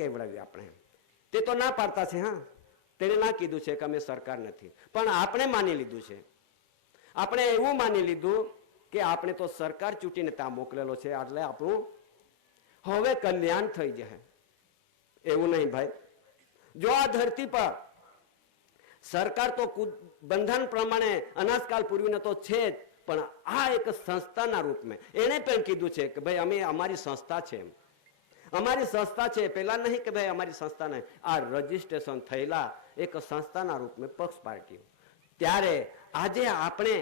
કેવડાવ્યું આપણે. તે તો ના પાડતા છે. હા, તેને ના કીધું છે કે અમે સરકાર નથી, પણ આપણે માની લીધું છે. આપણે એવું માની લીધું કે આપણે તો સરકાર ચૂંટીને ત્યાં મોકલેલો છે, એટલે આપણું હવે કલ્યાણ થઈ જાય. એવું નહીં ભાઈ. જો આ ધરતી પર સરકાર તો બંધારણ પ્રમાણે અનાજકાલ પૂર્વીને તો છે જ, પણ આ એક સંસ્થાના રૂપમાં એને પણ કીધું છે કે ભાઈ અમે અમારી સંસ્થા છે, અમારી સંસ્થા છે. પેલા નહીં કે ભાઈ અમારી સંસ્થા નહીં, આ રજીસ્ટ્રેશન થયેલા એક સંસ્થાના રૂપમાં પક્ષ પાર્ટીઓ. ત્યારે આજે આપણે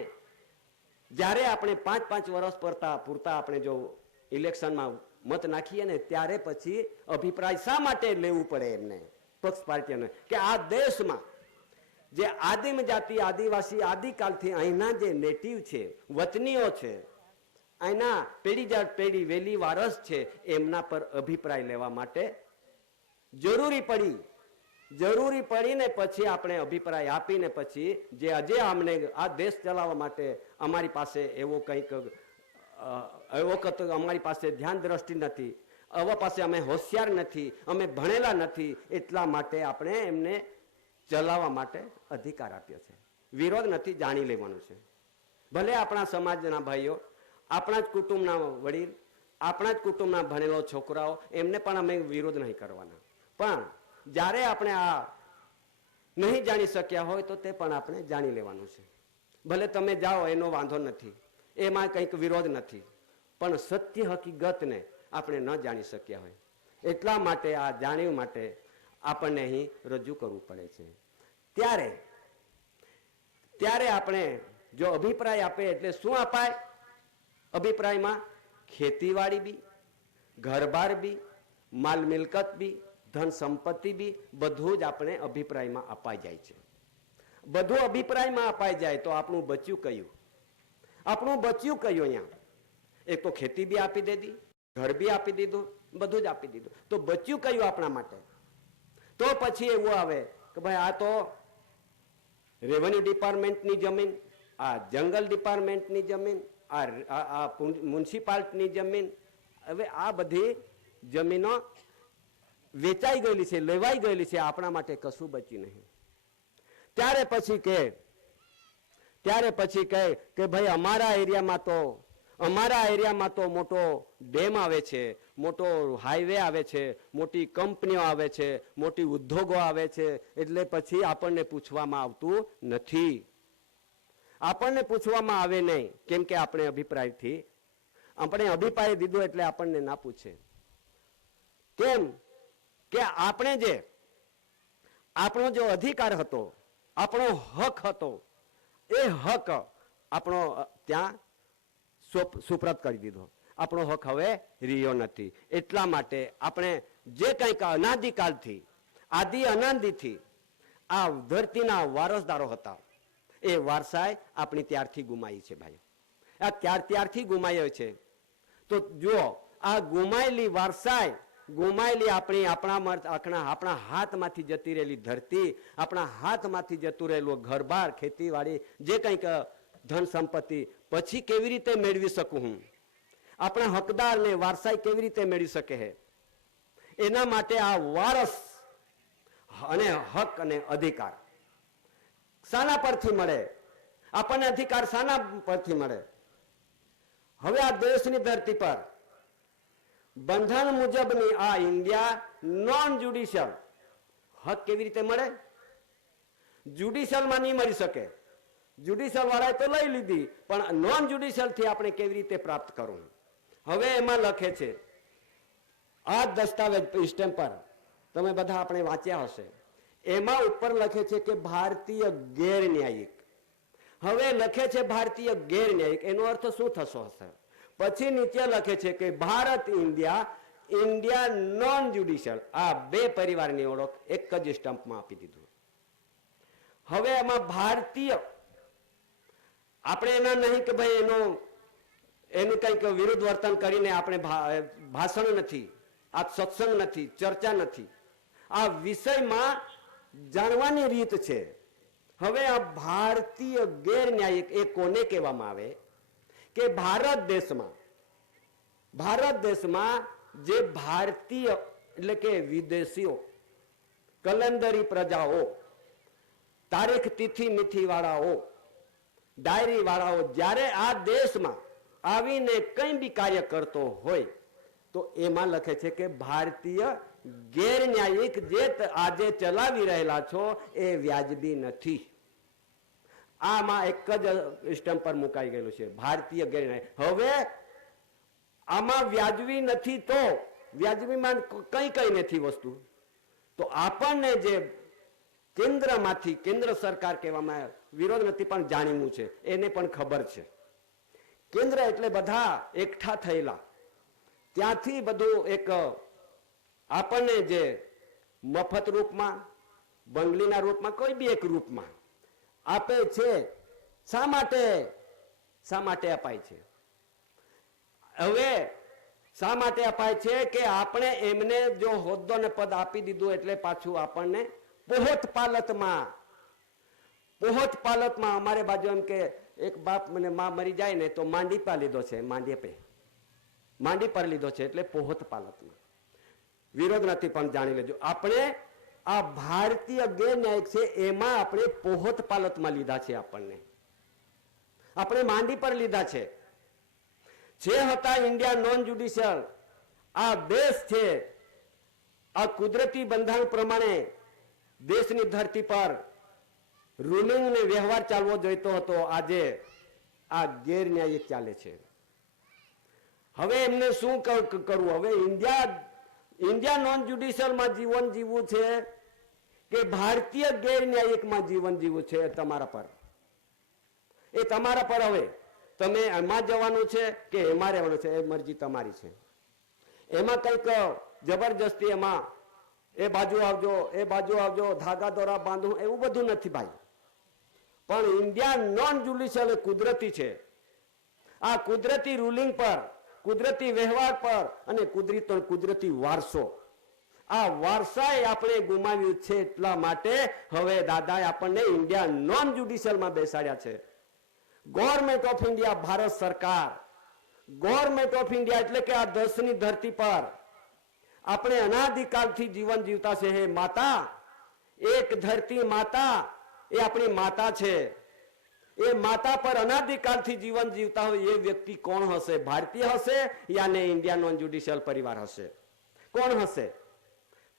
જ્યારે આપણે 5-5 વર્ષ પૂરતા આપણે જો ઇલેક્શનમાં મત નાખીએ ને, ત્યારે પછી અભિપ્રાય શા માટે લેવું પડે એમને પક્ષ પાર્ટીઓને કે આ દેશમાં જે આદિમ જાતિ, આદિવાસી, આદિકાલથી અહીંના જે નેટિવ છે, વતનીઓ છે, અહીંના પેઢી દર પેઢી વેલી વારસ છે, એમના પર અભિપ્રાય લેવા માટે જરૂરી પડીને પછી આપણે અભિપ્રાય આપીને પછી જે આજે અમને આ દેશ ચલાવવા માટે અમારી પાસે એવો કંઈક અમારી પાસે ધ્યાન દ્રષ્ટિ નથી, આવા પાસે અમે હોશિયાર નથી, અમે ભણેલા નથી, એટલા માટે આપણે એમને ચલાવવા માટે અધિકાર આપ્યો છે. વિરોધ નથી, જાણી લેવાનું છે. ભલે આપણા સમાજના ભાઈઓ, આપણા જ કુટુંબના વડીલ, આપણા જ કુટુંબના ભણેલો છોકરાઓ, એમને પણ અમે વિરોધ નહીં કરવાના. પણ જ્યારે આપણે આ નહીં જાણી શક્યા હોય તો તે પણ આપણે જાણી લેવાનું છે. ભલે તમે જાઓ એનો વાંધો નથી, એમાં કંઈક વિરોધ નથી, પણ સત્ય હકીકતને આપણે ન જાણી શક્યા હોય એટલા માટે આ જાણ્યું માટે આપણને અહીં રજૂ કરવું પડે છે. ત્યારે આપણે જો અભિપ્રાય આપે એટલે શું અપાય? અભિપ્રાયમાં ખેતીવાડી બી, ઘરબાર બી, માલ મિલકત બી, ધન સંપત્તિ બી, બધું જ આપણે અભિપ્રાયમાં અપાઈ જાય છે. બધું અભિપ્રાયમાં અપાઈ જાય તો આપણું બચ્યું કયું? આપણું બચ્યું કયું? અહીંયા એક તો ખેતી બી આપી દીધી, ઘર બી આપી દીધું, બધું જ આપી દીધું, તો બચ્યું કયું આપણા માટે? તો પછી એવું આવે કે ભાઈ આ તો રેવન્યુ ડિપાર્ટમેન્ટની જમીન, આ જંગલ ડિપાર્ટમેન્ટની જમીન, આ મ્યુનિસિપાલિટીની જમીન, હવે આ બધી જમીનો વેચાઈ ગયેલી છે, લેવાઈ ગયેલી છે, આપણા માટે કશું બચ્યું નહીં. ત્યારે પછી કહે કે ભાઈ અમારા એરિયામાં તો મોટો ડેમ આવે છે, મોટો હાઈવે આવે છે, મોટી કંપનીઓ આવે છે, મોટી ઉદ્યોગો આવે છે, એટલે પછી આપણને પૂછવામાં આવતું નથી. આપણને પૂછવામાં આવે નહીં, કેમ કે આપણે અભિપ્રાય દીધો એટલે આપણને ના પૂછે. કેમ કે આપણો જો અધિકાર હતો, આપણો હક હતો, એ હક આપણો ત્યાં સુપ્રત કરી દીધો. આપણો હક હવે રહ્યો નથી. એટલા માટે આપણે જે કંઈક અનાદિકાલથી, અનાદિથી આ ધરતીના વારસદારો હતા, એ વારસાઈ આપણી ત્યારથી ગુમાઈ છે ભાઈ. આ ત્યારથી ગુમાયો છે. તો જુઓ, આ ગુમાયેલી વારસાઈ, ગુમાયેલી આપણા હાથમાંથી જતી રહેલી ધરતી, આપણા હાથમાંથી જતું રહેલું ઘરબાર, ખેતીવાડી, જે કંઈક ધન સંપત્તિ પછી કેવી રીતે મેળવી શકું હું? આપણા હકદારને વારસાઈ કેવી રીતે મેળવી શકે છે? એના માટે આ વારસ અને હક અને અધિકાર શાના પરથી મળે? આપણને અધિકાર શાના પરથી મળે? હવે આ દેશની ધરતી પર બંધારણ મુજબની આ ઇન્ડિયા નોન જ્યુડિશિયલ હક કેવી રીતે મળે? જ્યુડિશિયલમાં નહીં મળી શકે. જ્યુડિશિયલ વાળાએ તો લઈ લીધી, પણ નોન જ્યુડિશિયલ થી આપણે કેવી રીતે પ્રાપ્ત કરવું? હવે એમાં લખે છે, આ દસ્તાવેજ સ્ટેમ્પ પર તમે બધા આપણે વાંચ્યા હશે, એમાં ઉપર લખે છે કે ભારતીય ગેરન્યાયિક. હવે લખે છે ભારતીય ગેરન્યાયિક, એનો અર્થ શું થશો હશે? પછી નીચે લખે છે કે ભારત ઇન્ડિયા નોન જ્યુડિશિયલ. આ બે પરિવારની ઓળખ એક જ સ્ટમ્પમાં આપી દીધું. હવે એમાં ભારતીય આપણે એના નહીં કે ભાઈ એનું કંઈક વિરુદ્ધ વર્તન કરીને આપણે ભાષણ નથી, આ સત્સંગ નથી, ચર્ચા નથી, આ વિષયમાં જાણવાની રીત છે. હવે આ ભારતીય ગેરન્યાયિક એ કોને કહેવામાં આવે? કે ભારત દેશમાં જે ભારતીય એટલે કે વિદેશીઓ, કલંદરી પ્રજાઓ, તારીખ તિથિ મિથિ વાળાઓ, ડાયરી વાળાઓ જ્યારે આ દેશમાં આવીને કંઈ બી કાર્ય કરતો હોય તો એમાં લખે છે કે ભારતીય ગેરન્યાયિક જે આજે ચલાવી રહેલા છો એ વ્યાજબી નથી. આમાં એક જ સ્ટમ્પ પર મુકાઈ ગયેલું છે, ભારતીય ગેરન્યાયિક. હવે આમાં વ્યાજબી નથી તો વ્યાજબીમાં કઈ કઈ નથી વસ્તુ, તો આપણને જે કેન્દ્રમાંથી, કેન્દ્ર સરકાર કહેવામાં વિરોધ નથી પણ જાણવું છે, એને પણ ખબર છે. કેન્દ્ર એટલે બધા એકઠા થયેલા, ત્યાંથી બધું એક આપણને જે મફત રૂપમાં, બંગલીના રૂપમાં, કોઈ બી એક રૂપમાં આપે છે. શા માટે અપાય છે? હવે શા માટે અપાય છે કે આપણે એમને જો હોદ્દો ને પદ આપી દીધું એટલે પાછું આપણને પોહત પાલતમાં અમારે બાજુ એમ કે એક બાપ મને માં મરી જાય ને તો માંડી પર લીધો છે, માંડી પર લીધો છે એટલે પોહત પાલતમાં. વિરોધ નથી પણ જાણી લેજો, આપણે આ ભારતીય ગેરન્યાયિક છે એમાં આપણે પોહત પાલતમાં લીધા છે. આપણે માંડી પર લીધા છે. જે હતા ઇન્ડિયા નોન જ્યુડિશિયલ, આ દેશ છે, આ કુદરતી બંધારણ પ્રમાણે દેશની ધરતી પર રૂલિંગ ને વ્યવહાર ચાલવો જોઈતો હતો, આજે આ ગેરન્યાયિક ચાલે છે. હવે એમને શું કરવું? હવે ઇન્ડિયા નોન જ્યુડિશિયલમાં જીવન જીવવું છે કે ભારતીય ગેરન્યાયિકમાં જીવન જીવવું છે? તમારા પર, એ તમારા પર. હવે તમે એમાં જવાનું છે કે એમાં રહેવાનું છે, એ મરજી તમારી છે. એમાં કંઈક જબરજસ્તી એમાં એ બાજુ આવજો, ધાગા દોરા બાંધવું, એવું બધું નથી ભાઈ. પણ ઇન્ડિયા નોન જ્યુડિશિયલ એ કુદરતી છે. આ કુદરતી રૂલિંગ પર, કુદરતી વ્યવહાર પર અને કુદરતી વારસો, આ વારસાએ આપણે ગુમાવ્યું છે. એટલા માટે હવે દાદાએ આપણને ઇન્ડિયા નોન જ્યુડિશિયલમાં બેસાડ્યા છે. ગવર્મેન્ટ ઓફ ઇન્ડિયા, ભારત સરકાર, ગવર્મેન્ટ ઓફ ઇન્ડિયા એટલે કે આ દેશની ધરતી પર આપણે અનાદિકાળથી જીવન જીવતા છે. હે માતા, એક ધરતી માતા એ આપણી માતા છે. એ માતા પર અનાદિકાળથી જીવન જીવતા હોય એ વ્યક્તિ કોણ હશે? ભારતીય હશે યા ઇન્ડિયા નોન જ્યુડિશિયલ પરિવાર હશે? કોણ હશે?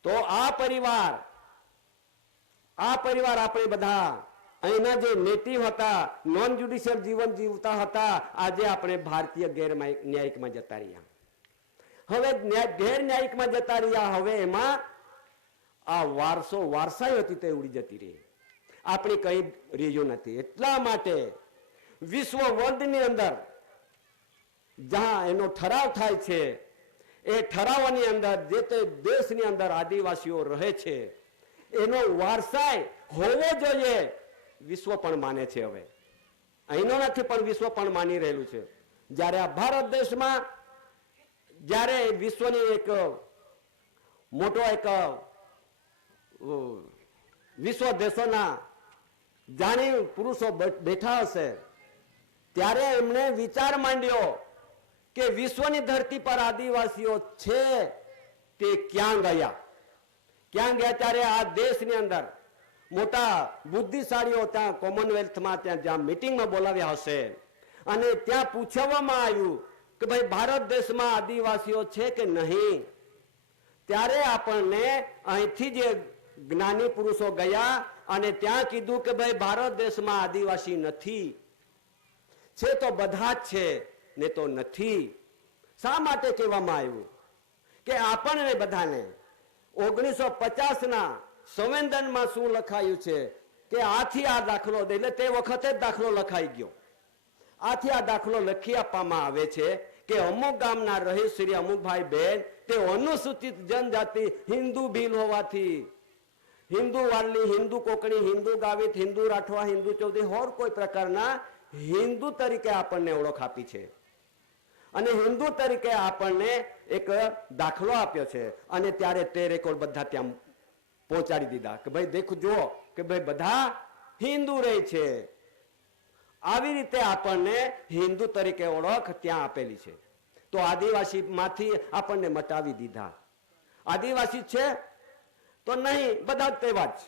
તો આ પરિવાર આપણે બધા અહીંના જે નેટિવ હતા, નોન જ્યુડિશિયલ જીવન જીવતા હતા, આજે આપણે ભારતીય ગેરન્યાયિકમાં જતા રહ્યા. હવે ગેરન્યાયિકમાં જતા રહ્યા. હવે એમાં આ વારસાઈ હતી તે ઉડી જતી રહી, આપણી કઈ રહ્યું નથી. એટલા માટે વિશ્વ વર્લ્ડની અંદર જ્યાં એનો ઠરાવ થાય છે, એ ઠરાવની અંદર જે તે દેશની અંદર આદિવાસીઓ રહે છે એનો વારસાઈ હોવો જોઈએ, વિશ્વ પણ માને છે. હવે અહીંનો નથી પણ વિશ્વ પણ માની રહેલું છે. જ્યારે આ ભારત દેશમાં જ્યારે વિશ્વની એક મોટો એક વિશ્વ દેશોના જાણી પુરુષો બેઠા હશે ત્યારે એમણે વિચાર માંડ્યો કે વિશ્વની ધરતી પર આદિવાસીઓ છે તે ક્યાં ગયા? ત્યારે આ દેશની અંદર મોટા બુદ્ધિશાળીઓ ત્યાં કોમનવેલ્થમાં જ્યાં મિટિંગમાં બોલાવ્યા હશે અને ત્યાં પૂછવામાં આવ્યું કે ભાઈ ભારત દેશમાં આદિવાસીઓ છે કે નહીં? ત્યારે આપણને અહીંથી જે જ્ઞાની પુરુષો ગયા અને ત્યાં કીધું કે ભાઈ ભારત દેશમાં આદિવાસી નથી, છે તો બધા જ છે ને તો નથી. શા માટે કહેવામાં આવ્યું? કે આપણને બધાને 1950ના સંવેદનમાં શું લખાયું છે કે આથી આ દાખલો દે, એટલે તે વખતે જ દાખલો લખાઈ ગયો. આથી આ દાખલો લખી આપવામાં આવે છે કે અમુક ગામના રહીશ્રી અમુક ભાઈ બહેન તે અનુસૂચિત જનજાતિ હિન્દુ ભીલ હોવાથી હિન્દુ વારલી, હિન્દુ કોકણી, હિન્દુ ગાવિત, હિન્દુ રાઠવા, હિન્દુ ચૌધરી, હોર કોઈ પ્રકારના હિન્દુ તરીકે આપણને ઓળખ આપી છે અને હિન્દુ તરીકે આપણને એક દાખલો આપ્યો છે. અને ત્યારે તે રેકોર્ડ બધા ત્યાં પહોંચાડી દીધા કે ભાઈ દેખજો કે ભાઈ બધા હિન્દુ રહે છે. આવી રીતે આપણને હિન્દુ તરીકે ઓળખ ત્યાં આપેલી છે. તો આદિવાસી માંથી આપણને મટાવી દીધા આદિવાસી છે તો નહીં, બધા તેવા જ.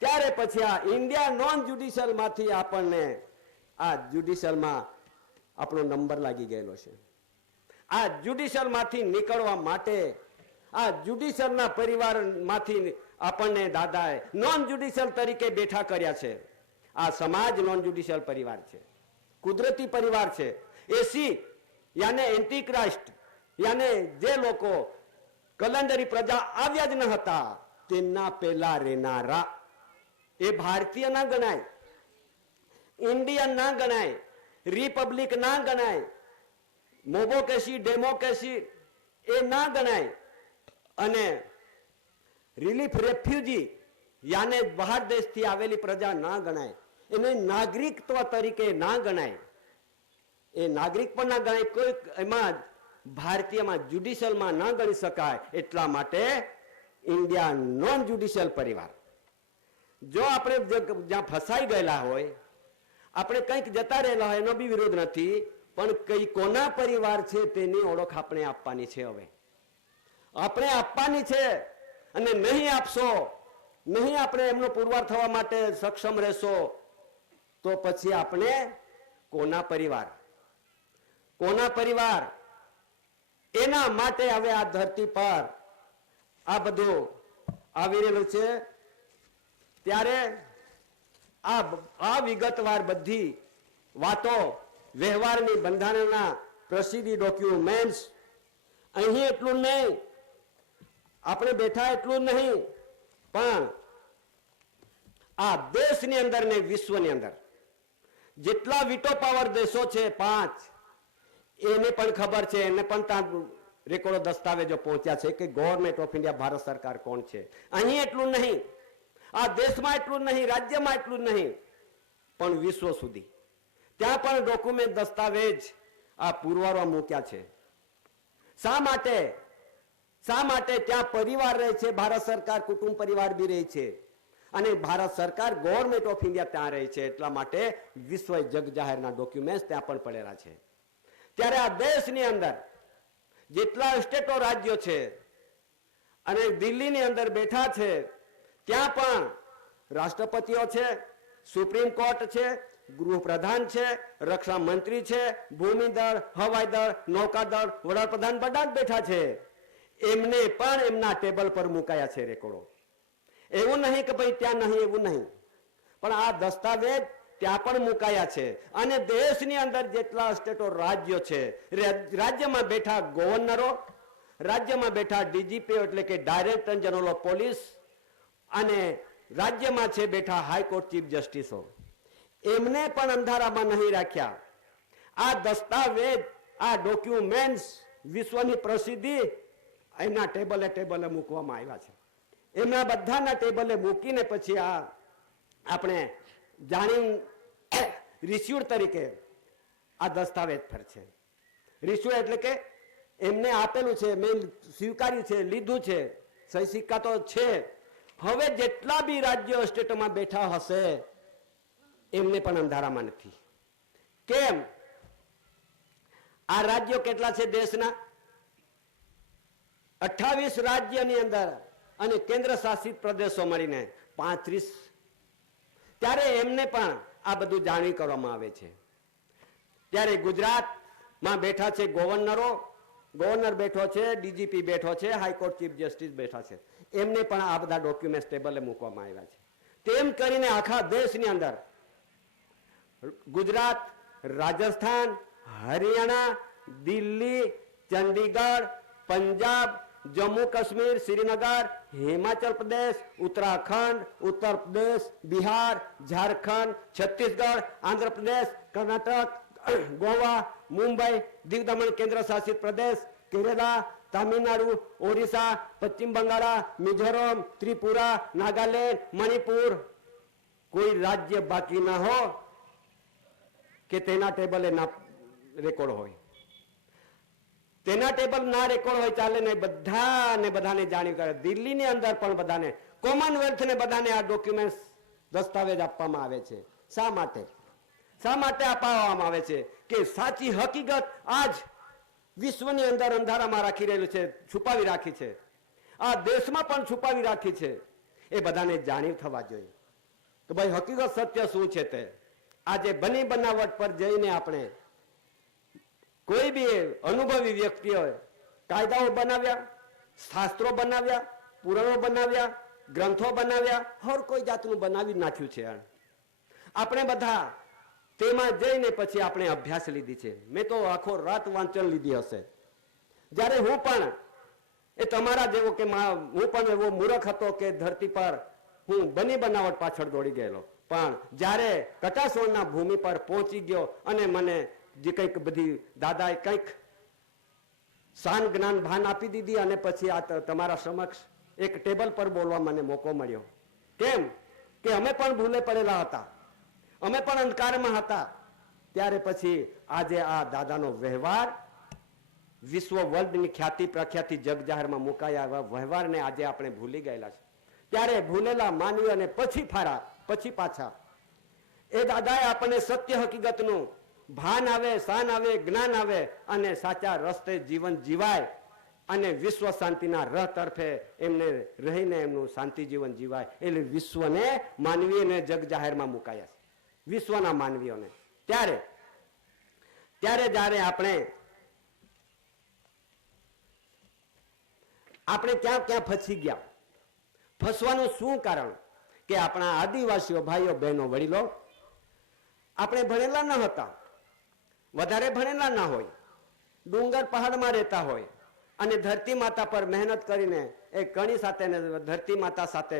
ત્યારે પછી આ ઇન્ડિયા નોન જ્યુડિશિયલ માંથી આપણને આ જ્યુડિશિયલમાં આપણો નંબર લાગી ગયેલો છે. આ જ્યુડિશિયલ માંથી નીકળવા માટે આ જ્યુડિશિયલના પરિવારમાંથી આપણને દાદાએ નોન જ્યુડિશિયલ તરીકે બેઠા કર્યા છે. આ સમાજ નોન જ્યુડિશિયલ પરિવાર છે, કુદરતી પરિવાર છે. એસી યાને એન્ટીક્રાઇસ્ટ યાને જે લોકો કલંદરી પ્રજા આવ્યા જ ન હતા તેમના પહેલા રહેનારા એ ભારતીય ના ગણાય, ઇન્ડિયન ના ગણાય, રિપબ્લિક ના ગણાય, મોબોકેસી ડેમોકેસી એ ના ગણાય, અને રિલીફ રેફ્યુજી યાને બહાર દેશથી આવેલી પ્રજા ના ગણાય, એને નાગરિકત્વ તરીકે ના ગણાય, એ નાગરિક પણ ના ગણાય, કોઈ એમાં ભારતીયમાં જ્યુડિશિયલમાં ના ગણી શકાય. એટલા માટે ઇન્ડિયા નોન જ્યુડિશિયલ પરિવાર. જો આપણે જ્યાં ફસાઈ ગયેલા હોય, આપણે કંઈક જતા રહેલા હોય, એનો બી વિરોધ નથી, પણ કઈ કોના પરિવાર છે તેની ઓળખ આપણે આપવાની છે. હવે આપણે આપવાની છે, અને નહીં આપશો, નહીં આપણે એમનો પુરવાર થવા માટે સક્ષમ રહેશો તો પછી આપણે કોના પરિવાર, કોના પરિવાર? એના માટે હવે આ ધરતી પર આ બધું આવી રહેલું છે. ત્યારે આ વિગતવાર બધી વાતો, વ્યવહારની બંધારણના પ્રસિદ્ધિ ડોક્યુમેન્ટ્સ અહીં એટલું નહીં, આપણે બેઠા એટલું નહીં, પણ આ દેશની અંદર ને વિશ્વની અંદર જેટલા વિટો પાવર દેશો છે 5, એને પણ ખબર છે, એને પણ ત્યાં રેકોર્ડો દસ્તાવેજો પહોંચ્યા છે કે ગવર્નમેન્ટ ઓફ ઇન્ડિયા ભારત સરકાર કોણ છે. અહીં એટલું નહીં, આ દેશમાં એટલું નહીં, રાજ્યમાં એટલું નહીં, પણ વિશ્વ સુધી ત્યાં પણ ડોક્યુમેન્ટ દસ્તાવેજ આ પુરવારો મૂક્યા છે. શા માટે? શા માટે? ત્યાં પરિવાર રહે છે, ભારત સરકાર કુટુંબ પરિવાર બી રહે છે, અને ભારત સરકાર ગવર્નમેન્ટ ઓફ ઇન્ડિયા ત્યાં રહે છે. એટલા માટે વિશ્વ જગ જાહેરના ડોક્યુમેન્ટ ત્યાં પણ પડેલા છે. ત્યારે આ દેશની અંદર જેટલા સ્ટેટો રાજ્યો છે અને દિલ્હીની અંદર બેઠા છે, ત્યાં પણ રાષ્ટ્રપતિઓ છે, સુપ્રીમ કોર્ટ છે, ગૃહપ્રધાન છે, રક્ષા મંત્રી છે, ભૂમિદળ, હવાઈ દળ, નૌકાદળ, વડાપ્રધાન બધા જ બેઠા છે. એમને પણ એમના ટેબલ પર મુકાયા છે રેકોર્ડો. એવું નહીં કે ભાઈ ત્યાં નહીં, એવું નહીં, પણ આ દસ્તાવેજ ત્યાં પણ મુકાયા છે. અને દેશની અંદર જેટલા સ્ટેટો રાજ્યો છે, રાજ્યમાં બેઠા ગવર્નરો, રાજ્યમાં બેઠા ડીજીપીઓ એટલે કે ડાયરેક્ટર જનરલ ઓફ પોલીસ, અને રાજ્યમાં છે બેઠા હાઈકોર્ટ ચીફ જસ્ટિસો, એમને પણ અંધારામાં નહીં રાખ્યા. આ દસ્તાવેજ, આ ડોક્યુમેન્ટ્સ, વિશ્વની પ્રસિદ્ધિ એમના ટેબલે મૂકવામાં આવ્યા છે. એમના બધાના ટેબલે મૂકીને પછી આ આપણે જાણી રિસ્યુડ તરીકે આ દસ્તાવેજ પર છે. રિસ્યુડ એટલે કે એમને આપેલું છે, મેં સ્વીકાર્યું છે, લીધું છે, સહી સિક્કા તો છે. હવે જેટલા બી રાજ્યો સ્ટેટોમાં બેઠા હશે એમને પણ અંધારામાં નથી. કેમ? આ રાજ્યો કેટલા છે દેશના? 28 રાજ્યની અંદર અને કેન્દ્ર શાસિત પ્રદેશો મળીને 35. ત્યારે એમને પણ આ બધું જાણવી કરવામાં આવે છે. ત્યારે ગુજરાતમાં બેઠા છે ગવર્નરો, ગવર્નર બેઠો છે, ડીજીપી બેઠો છે, હાઈકોર્ટ ચીફ જસ્ટિસ બેઠા છે, એમને પણ આ બધા ડોક્યુમેન્ટ ટેબલે મૂકવામાં આવ્યા છે. તેમ કરીને આખા દેશની અંદર ગુજરાત, રાજસ્થાન, હરિયાણા, દિલ્હી, ચંડીગઢ, પંજાબ, જમ્મુ કાશ્મીર, શ્રીનગર, હિમાચલ પ્રદેશ, ઉત્તરાખંડ, ઉત્તર પ્રદેશ, બિહાર, ઝારખંડ, છત્તીસગઢ, આંધ્રપ્રદેશ, કર્ણાટક, ગોવા, મુંબઈ, દીવ દમણ કેન્દ્ર શાસિત પ્રદેશ, કેરલા, તમિલનાડુ, ઓડિશા, પશ્ચિમ બંગાળ, મિઝોરમ, ત્રિપુરા, નાગાલેન્ડ, મણિપુર, કોઈ રાજ્ય બાકી ના હો કે તેના ટેબલે ના રેકોર્ડ હોય. તેના ટેબલ ના રેકોર્ડ હોય ચાલે નહીં, બધાને જાણી કરે. દિલ્હીની અંદર પણ બધાને, કોમનવેલ્થ ને બધાને આ ડોક્યુમેન્ટ દસ્તાવેજ આપવામાં આવે છે. શા માટે? શા માટે આપવામાં આવે છે? કે સાચી હકીકત આજ વિશ્વની અંદર અંધારામાં રાખી રહેલું છે, છુપાવી રાખી છે. આ દેશમાં પણ છુપાવી રાખી છે, એ બધાને જાણી થવા જોઈએ તો ભાઈ હકીકત સત્ય શું છે તે. આજે બની બનાવટ પર જઈને આપણે કોઈ બી અનુભવી વ્યક્તિઓએ કાયદાઓ બનાવ્યા, શાસ્ત્રો બનાવ્યા, પુરાણો બનાવ્યા, ગ્રંથો બનાવ્યા, હર કોઈ જાતનું બનાવી નાખ્યું છે. આપણે બધા તેમાં જઈને પછી આપણે અભ્યાસ લીધી છે. મેં તો આખો રાત વાંચન લીધી હશે. જ્યારે હું પણ એ તમારા જેવો કે હું પણ એવો મૂર્ખ હતો કે ધરતી પર હું બની બનાવટ પાછળ દોડી ગયેલો, પણ જ્યારે કટાસોળના ભૂમિ પર પહોંચી ગયો અને મને જે કંઈક બધી દાદાએ કંઈક શાન જ્ઞાન ભાન આપી દીધી અને પછી આ તમારા સમક્ષ એક ટેબલ પર બોલવા મને મોકો મળ્યો. કેમ કે અમે પણ ભૂલે પડેલા હતા, અમે પણ અંધકારમાં હતા. ત્યારે પછી આજે આ દાદાનો વ્યવહાર વિશ્વ વર્લ્ડની ખ્યાતિ પ્રખ્યાતિ જગ જાહેરમાં મુકાયા વ્યવહારને આજે આપણે ભૂલી ગયેલા છે. ત્યારે ભૂલેલા માનવીઓને પછી પાછા એ દાદાએ આપણને સત્ય હકીકતનું ભાન આવે, શાન આવે, જ્ઞાન આવે અને સાચા રસ્તે જીવન જીવાય અને વિશ્વ શાંતિના રહ તરફે એમને રહીને એમનું શાંતિ જીવન જીવાય. એટલે વિશ્વને માનવીને જગ જાહેરમાં મુકાયા છે, વિશ્વના માનવીઓને. ત્યારે જ્યારે આપણે ક્યાં ફસી ગયા. ફસવાનું શું કારણ કે આપણા આદિવાસીઓ ભાઈઓ બહેનો વડીલો આપણે ભણેલા ન હતા, વધારે ભણેલા ના હોય, ડુંગર પહાડમાં રહેતા હોય અને ધરતી માતા પર મહેનત કરીને એ કણી સાથે ધરતી માતા સાથે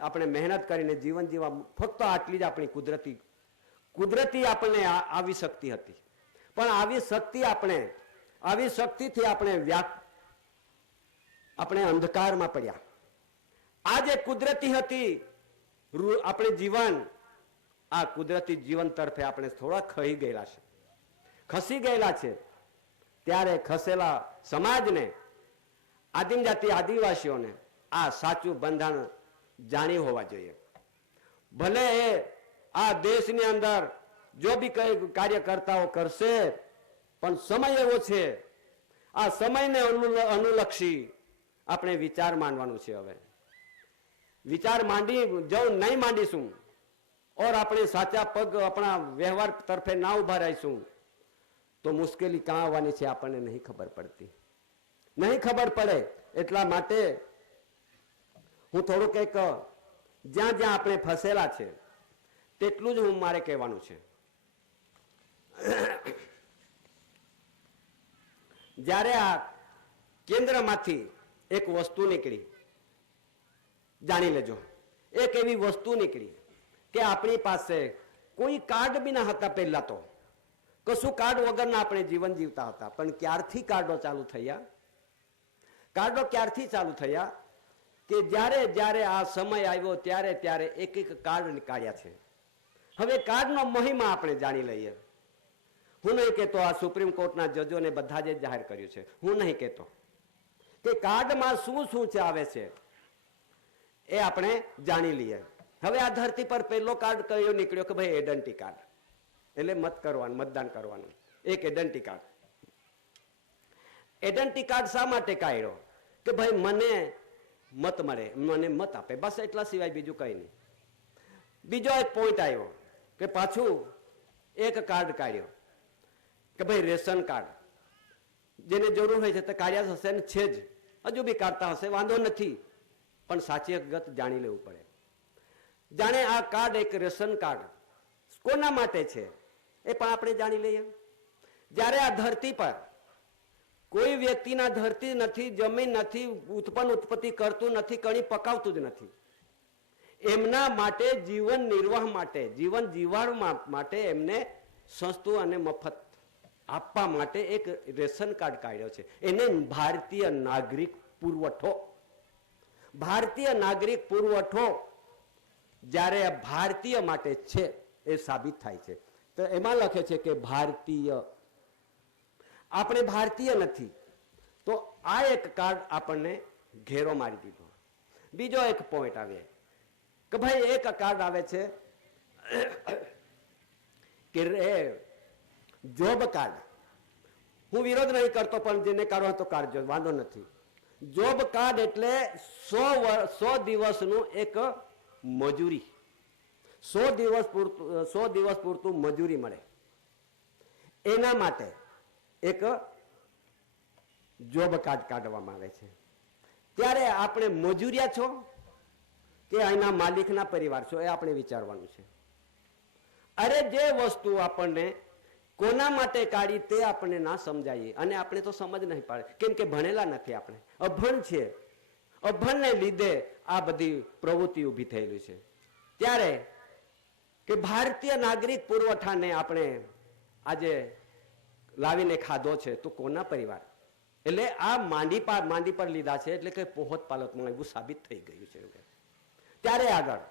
આપણે મહેનત કરીને જીવન જીવવા. ફક્ત આટલી જ આપણી કુદરતી આપણને આવી શક્તિ હતી. પણ આવી શક્તિથી આપણે અંધકારમાં પડ્યા. આ જે કુદરતી હતી આપણે જીવન, આ કુદરતી જીવન તરફે આપણે થોડા ખસી ગયેલા છે. ત્યારે ખસેલા સમાજને, આદિમ જાતિ આદિવાસીઓને આ સાચું બંધારણ જાણી હોવા જોઈએ. ભલે એ આ દેશની અંદર જો બી કઈ કાર્યકર્તાઓ કરશે, પણ સમય એવો છે, આ સમયને અનુલક્ષી આપણે વિચાર માંડવાનું છે. હવે વિચાર નહીં માંડીશું ઓર આપણે સાચા પગ આપણા વ્યવહાર તરફે ના ઉભા રહીશું તો મુશ્કેલી ક્યાં આવવાની છે આપણને નહીં ખબર પડે. એટલા માટે હું થોડું કંઈક જ્યાં આપણે ફસેલા છે તેટલું જ મારે કહેવાનું છે. જ્યારે આ કેન્દ્રમાંથી એક વસ્તુ નીકળી, જાણી લેજો, એક એવી વસ્તુ નીકળી કે આપણી પાસે કોઈ કાર્ડ બી ના હતા. પહેલા તો કશું કાર્ડ વગરના આપણે જીવન જીવતા હતા. પણ ક્યારથી કાર્ડો ચાલુ થયા કે જ્યારે આ સમય આવ્યો ત્યારે એક કાર્ડ નીકાળ્યા છે. હવે કાર્ડનો મહિમા આપણે જાણી લઈએ. હું નહીં કહેતો આ સુપ્રીમ કોર્ટના જજોને બધા જ જાહેર કર્યું છે. હું નહીં કહેતો કે કાર્ડમાં શું આવે છે એ આપણે જાણી લઈએ. હવે આ ધરતી પર પહેલો કાર્ડ કયો નીકળ્યો કે ભાઈ આઈડેન્ટિટી કાર્ડ, એટલે મતદાન કરવાનું એક આઈડેન્ટિટી કાર્ડ. આઈડેન્ટિટી કાર્ડ શા માટે કાઢ્યો કે ભાઈ મને મત મળે, મને મત આપે, બસ એટલા સિવાય બીજું કઈ નહીં. બીજો એક પોઈન્ટ આવ્યો કે પાછું એક કાર્ડ કાઢ્યો કે ભાઈ રેશન કાર્ડ, જેને જરૂર હોય છે તે કાઢ્યા હશે ને છે જ, હજુ બી કાઢતા હશે, વાંધો નથી, પણ સાચી હકીકત જાણી લેવું પડે. જાણે આ કાર્ડ એક રેશન કાર્ડ કોના માટે છે એ પણ આપણે જાણી લઈએ. જ્યારે આ ધરતી પર કોઈ વ્યક્તિના ધરતી નથી, જમીન નથી, ઉત્પત્તિ કરતું નથી, કણી પકાવતું જ નથી, એમના માટે જીવન નિર્વાહ માટે, જીવન જીવાડવા માટે એમને સસ્તું અને મફત આપવા માટે એક રેશન કાર્ડ કાઢ્યો છે. એને ભારતીય નાગરિક પુરવઠો જ્યારે ભારતીય માટે છે એ સાબિત થાય છે. તો એમાં લખે છે કે ભારતીય, આપણે ભારતીય નથી. તો આ એક કાર્ડ આપણને ઘેરો મારી દીધો. બીજો એક પોઈન્ટ આવે કે ભાઈ એક કાર્ડ આવે છે કે જોબ કાર્ડ. હું વિરોધ નહીં કરતો, પણ જેને કાઢવો તો કાઢજો, વાંધો નથી. જોબ કાર્ડ એટલે 100 દિવસનું એક મજૂરી, 100 દિવસ પૂરતું મજૂરી મળે એના માટે એક જોબ કાર્ડ કાઢવામાં આવે છે. ત્યારે આપણે મજૂરિયા છો કે અહીંના માલિકના પરિવાર છો એ આપણે વિચારવાનું છે. અરે જે વસ્તુ આપણને કોના માટે કાઢી તે આપણને ના સમજાઈએ અને આપણે તો સમજ નહીં પાડે, કેમ કે ભણેલા નથી, આપણે અભણ છે. અભણને લીધે આ બધી પ્રવૃત્તિ ઊભી થયેલી છે. ત્યારે કે ભારતીય નાગરિક પુરવઠાને આપણે આજે લાવીને ખાધો છે તો કોના પરિવાર, એટલે આ માંડી પર લીધા છે, એટલે કે પોહત પાલતમાં એવું સાબિત થઈ ગયું છે. ત્યારે આગળ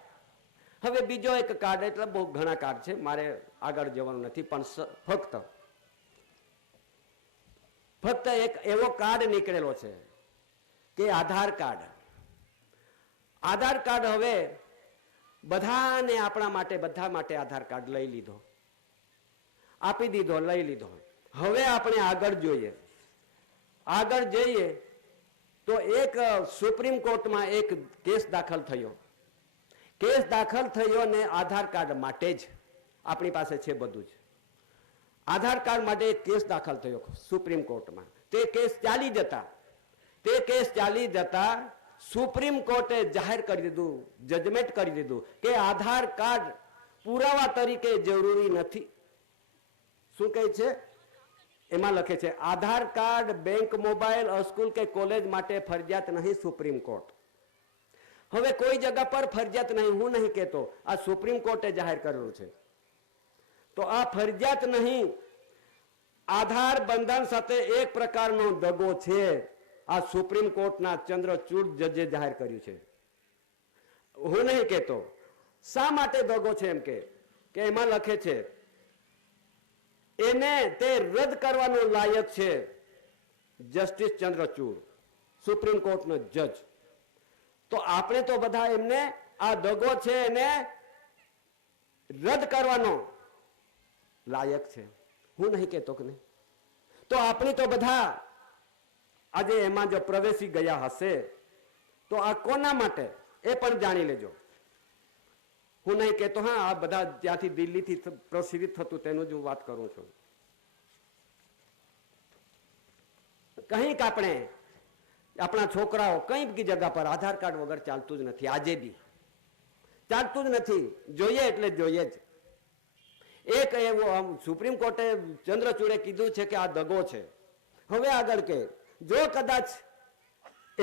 હવે બીજો એક કાર્ડ, એટલે બહુ ઘણા કાર્ડ છે, મારે આગળ જવાનું નથી, પણ ફક્ત એક એવો કાર્ડ નીકળેલો છે કે આધાર કાર્ડ. આધાર કાર્ડ હવે બધાને આપણા માટે બધા માટે આધાર કાર્ડ લઈ લીધો, આપી દીધો, લઈ લીધો. હવે આપણે આગળ જોઈએ. આગળ જઈએ તો એક સુપ્રીમ કોર્ટમાં એક કેસ દાખલ થયો. કેસ દાખલ થયો ને આધાર કાર્ડ માટે જ આપણી પાસે છે બધું જ. આધાર કાર્ડ માટે એક કેસ દાખલ થયો સુપ્રીમ કોર્ટમાં. તે કેસ ચાલી જતા સુપ્રીમ કોર્ટે જાહેર કરી દીધું, જજમેન્ટ કરી દીધું કે આધાર કાર્ડ પુરાવા તરીકે જરૂરી નથી. શું કહે છે એમાં લખે છે, આધાર કાર્ડ બેંક, મોબાઈલ, સ્કૂલ કે કોલેજ માટે ફરજિયાત નહીં. સુપ્રીમ કોર્ટ હવે કોઈ જગ્યા પર ફરજિયાત નહીં, હું નહીં કહેતો, આ સુપ્રીમ કોર્ટે જાહેર કરેલું છે. તો આ ફરજિયાત નહીં, આધાર બંધન સાથે એક પ્રકારનો દગો છે. આ સુપ્રીમ કોર્ટના ચંદ્રચૂડ જજે જાહેર કર્યું છે. હું નહીં કહેતો શા માટે દગો છે, એમ કે એમાં લખે છે એને તે રદ કરવાનો લાયક છે જસ્ટિસ ચંદ્રચૂડ, સુપ્રીમ કોર્ટનો જજ. તો આપણે તો બધા એમને આ દગો છે એને રદ કરવાનો લાયક છે. હું નહીં કહેતો કે નહીં. તો આપણે તો બધા આજે એમાં જો પ્રવેશી ગયા હશે તો આ કોના માટે એ પણ જાણી લેજો. હું નહીં કહેતો, હા આ બધા ત્યાંથી દિલ્હીથી પ્રસારિત થતું તેનું જ હું વાત કરું છું. કંઈક આપણે આપણા છોકરાઓ કંઈક જગ્યા પર આધાર કાર્ડ વગર ચાલતું જ નથી, આજે બી ચાલતું જ નથી. જોઈએ એટલે જોઈએ જ. એક એવું સુપ્રીમ કોર્ટે ચંદ્રચૂડે કીધું છે કે આ દગો છે. હવે આગળ કે જો કદાચ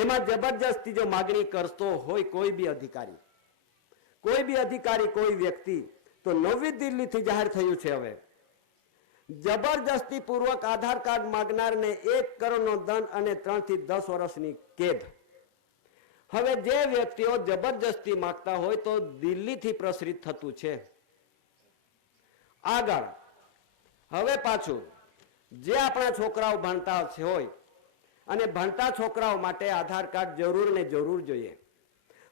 એમાં જબરજસ્તી જો માગણી કરતો હોય કોઈ બી અધિકારી, કોઈ વ્યક્તિ, તો નવી દિલ્હીથી જાહેર થયું છે હવે જબરજસ્તી પૂર્વક આધાર કાર્ડ માંગનારને 1 કરોડનો દંડ અને 3 થી 10 વર્ષની કેદ. હવે જે વ્યક્તિઓ જબરજસ્તી માંગતા હોય તો દિલ્હીથી પ્રસારિત થતું છે. આગળ હવે પાછું જે આપણા છોકરાઓ ભણતા હોય અને ભણતા છોકરાઓ માટે આધાર કાર્ડ જરૂર ને જરૂર જોઈએ.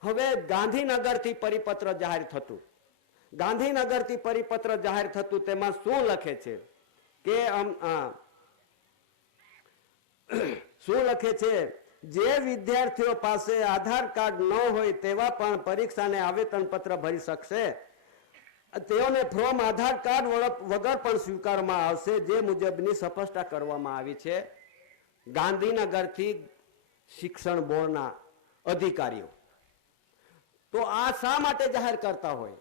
હવે ગાંધીનગરથી પરિપત્ર જાહેર થતું, તેમાં શું લખે છે કે જે વિદ્યાર્થીઓ પાસે આધાર કાર્ડ ન હોય તેવા પણ પરીક્ષાને આવેદન પત્ર ભરી શકશે. તેઓને ફોર્મ આધાર કાર્ડ વગર પણ સ્વીકારવામાં આવશે, જે મુજબની સ્પષ્ટતા કરવામાં આવી છે ગાંધીનગરથી શિક્ષણ બોર્ડના અધિકારીઓ. તો આ શા માટે જાહેર કરતા હોય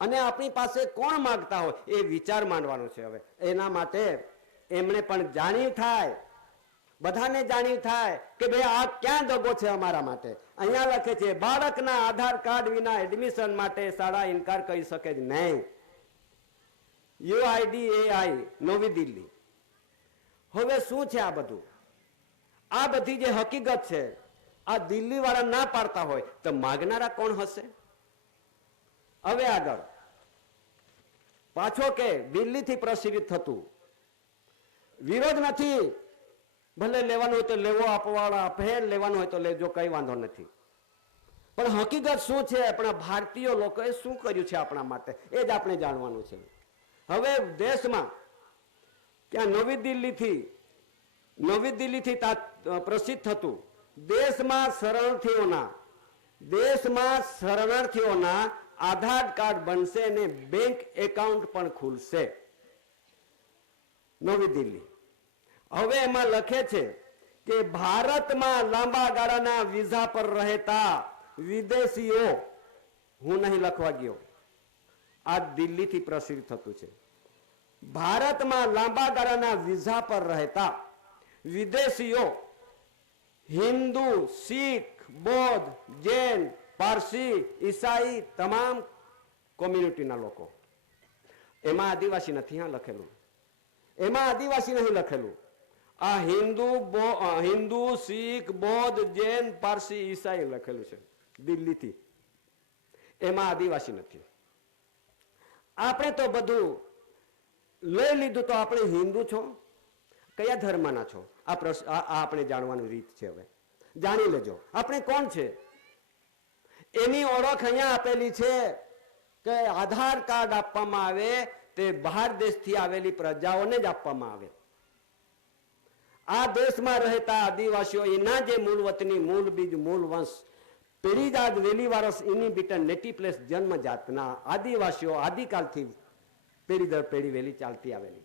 અને આપણી પાસે કોણ માંગતા હોય એ વિચાર માંડવાનો છે. હવે એના માટે એમણે પણ જાણ્યું થાય, બધાને જાણ્યું થાય કે ભાઈ આ ક્યાં દગો છે અમારા માટે. અહીંયા લખે છે બાળકના આધાર કાર્ડ વિના એડમિશન માટે શાળા ઇનકાર કરી શકે જ નહીં. UIDAI નવી દિલ્હી. હવે શું છે આ બધું? આ બધી જે હકીકત છે આ દિલ્હી વાળા ના પાડતા હોય તો માગનારા કોણ હશે? હવે આગળ પાછો કે દિલ્હીથી પ્રસારિત થતું, વિરોધ નથી, ભલે લેવાનું હોય તો લેવો, આપવાળા ફેર લેવાનું હોય તો લેજો, કઈ વાંધો નથી. પણ હકીકત શું છે, આપણા ભારતીય લોકોએ શું કર્યું છે આપણા માટે એ જ આપણે જાણવાનું છે. હવે દેશમાં ત્યાં નવી દિલ્હીથી પ્રસિદ્ધ થતું દેશમાં શરણાર્થીઓના આધાર કાર્ડ બનશે અને બેંક એકાઉન્ટ પણ ખુલશે. નવી દિલ્હી. હવે એમાં લખે છે કે ભારતમાં લાંબા ગાળાના વિઝા પર રહેતા વિદેશીઓ, હું નહીં લખવા ગયો, આ દિલ્હીથી પ્રસિદ્ધ થતું છે. ભારતમાં લાંબા ગાળાના વિઝા પર રહેતા વિદેશીઓ હિન્દુ, શીખ, બૌદ્ધ, જૈન, પારસી, ઈસાઈ તમામ કોમ્યુનિટીના લોકો. એમાં આદિવાસી નથી હા લખેલું, એમાં આદિવાસી નહીં લખેલું. આ હિન્દુ, શીખ, બૌદ્ધ, જૈન, પારસી, ઈસાઈ લખેલું છે દિલ્હીથી. એમાં આદિવાસી નથી. આપણે તો બધું લઈ લીધું. તો આપણે હિન્દુ છો, કયા ધર્મના છો? આ આપણે જાણવાની રીત છે. હવે જાણી લેજો આપણે કોણ છે. એની ઓળખ અહીંયા આપેલી છે કે આધાર કાર્ડ આપવામાં આવે તે બહાર દેશથી આવેલી પ્રજાઓને જ આપવામાં આવે. આ દેશમાં રહેતા આદિવાસીઓ એના જે મૂળ વતની, મૂળ બીજ, મૂળ વંશ, પેઢી જાત વેલી વારસ એની બીટા નેટિવ પ્લેસ જન્મ જાતના આદિવાસીઓ આદિકાલથી પેઢી દર પેઢી વેલી ચાલતી આવેલી,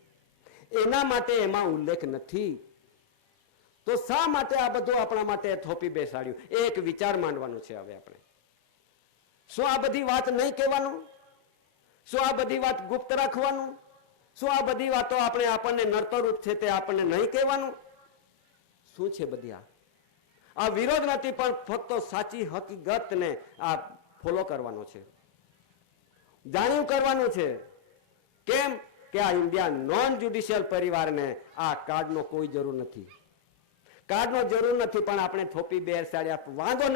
એના માટે એમાં ઉલ્લેખ નથી. તો શા માટે આ બધું આપણા માટે થોપી બેસાડ્યું? એક વિચાર માંડવાનો છે હવે આપણે. શું આ બધી વાત નહીં કહેવાનું? શું આ બધી વાત ગુપ્ત રાખવાનું? શું આ બધી વાતો આપણને નડતરરૂપ છે તે આપણને નહીં કહેવાનું? શું છે બધી આ વિરોધ નથી, પણ ફક્ત સાચી હકીકતને આ ફોલો કરવાનો છે, જાણ્યું કરવાનું છે. કેમ કે આ ઇન્ડિયા નોન જ્યુડિશિયલ પરિવારને આ કાર્ડનો કોઈ જરૂર નથી. કાર્ડનો જરૂર નથી, પણ આપણે થોપી બેસાડ્યા. વાંધો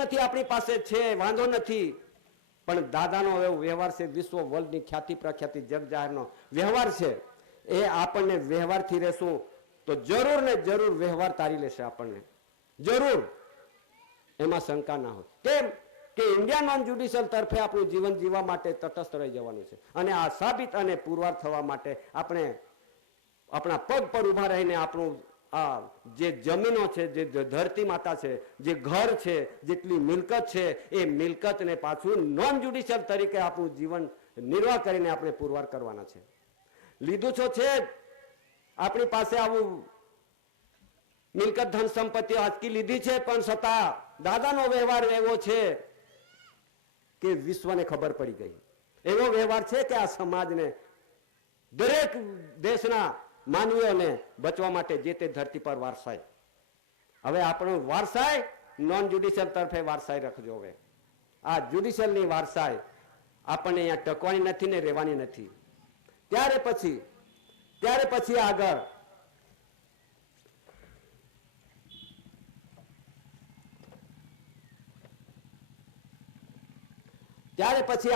નથી, આપણી પાસે છે, વાંધો નથી. પણ દાદાનો એવો વ્યવહાર છે, વિશ્વ વર્લ્ડની ખ્યાતિ પ્રખ્યાતિ જગ જાહેરનો વ્યવહાર છે. એ આપણને વ્યવહારથી રહેશું તો જરૂર ને જરૂર વ્યવહાર તારી લેશે આપણને, જરૂર. એમાં શંકા ના હોય. કેમ કે ઇન્ડિયા નોન જ્યુડિશિયલ તરફે આપણું જીવન જીવવા માટે તટસ્થ રહી જવાનું છે. અને આ સાબિત અને પુરવાર થવા માટે આપણે આપણા પગ પર ઉભા રહીને આપણું આ જે જમીનો છે, જે ધરતી માતા છે, જે ઘર છે, જેટલી મિલકત છે, એ મિલકતને પાછું નોન જ્યુડિશિયલ તરીકે આપણું જીવન નિર્વાહ કરીને આપણે પુરવાર કરવાના છે. લીધું છો છે આપણી પાસે આવું મિલકત, ધન, સંપત્તિ આજકી લીધી છે, પણ છતાં દાદાનો વ્યવહાર એવો છે કે વિશ્વને ખબર પડી ગઈ. એવો વ્યવહાર છે કે આ સમાજને, દરેક દેશના માનવીઓને બચવા માટે જે તે ધરતી પર વારસાઈ. હવે આપણો વારસાઈ નોન જ્યુડિશિયલ તરફે વારસાઈ રાખજો. હવે આ જ્યુડિશિયલની વારસાઈ આપણને અહીંયા ટકવાની નથી ને રહેવાની નથી. ત્યારે પછી આગળ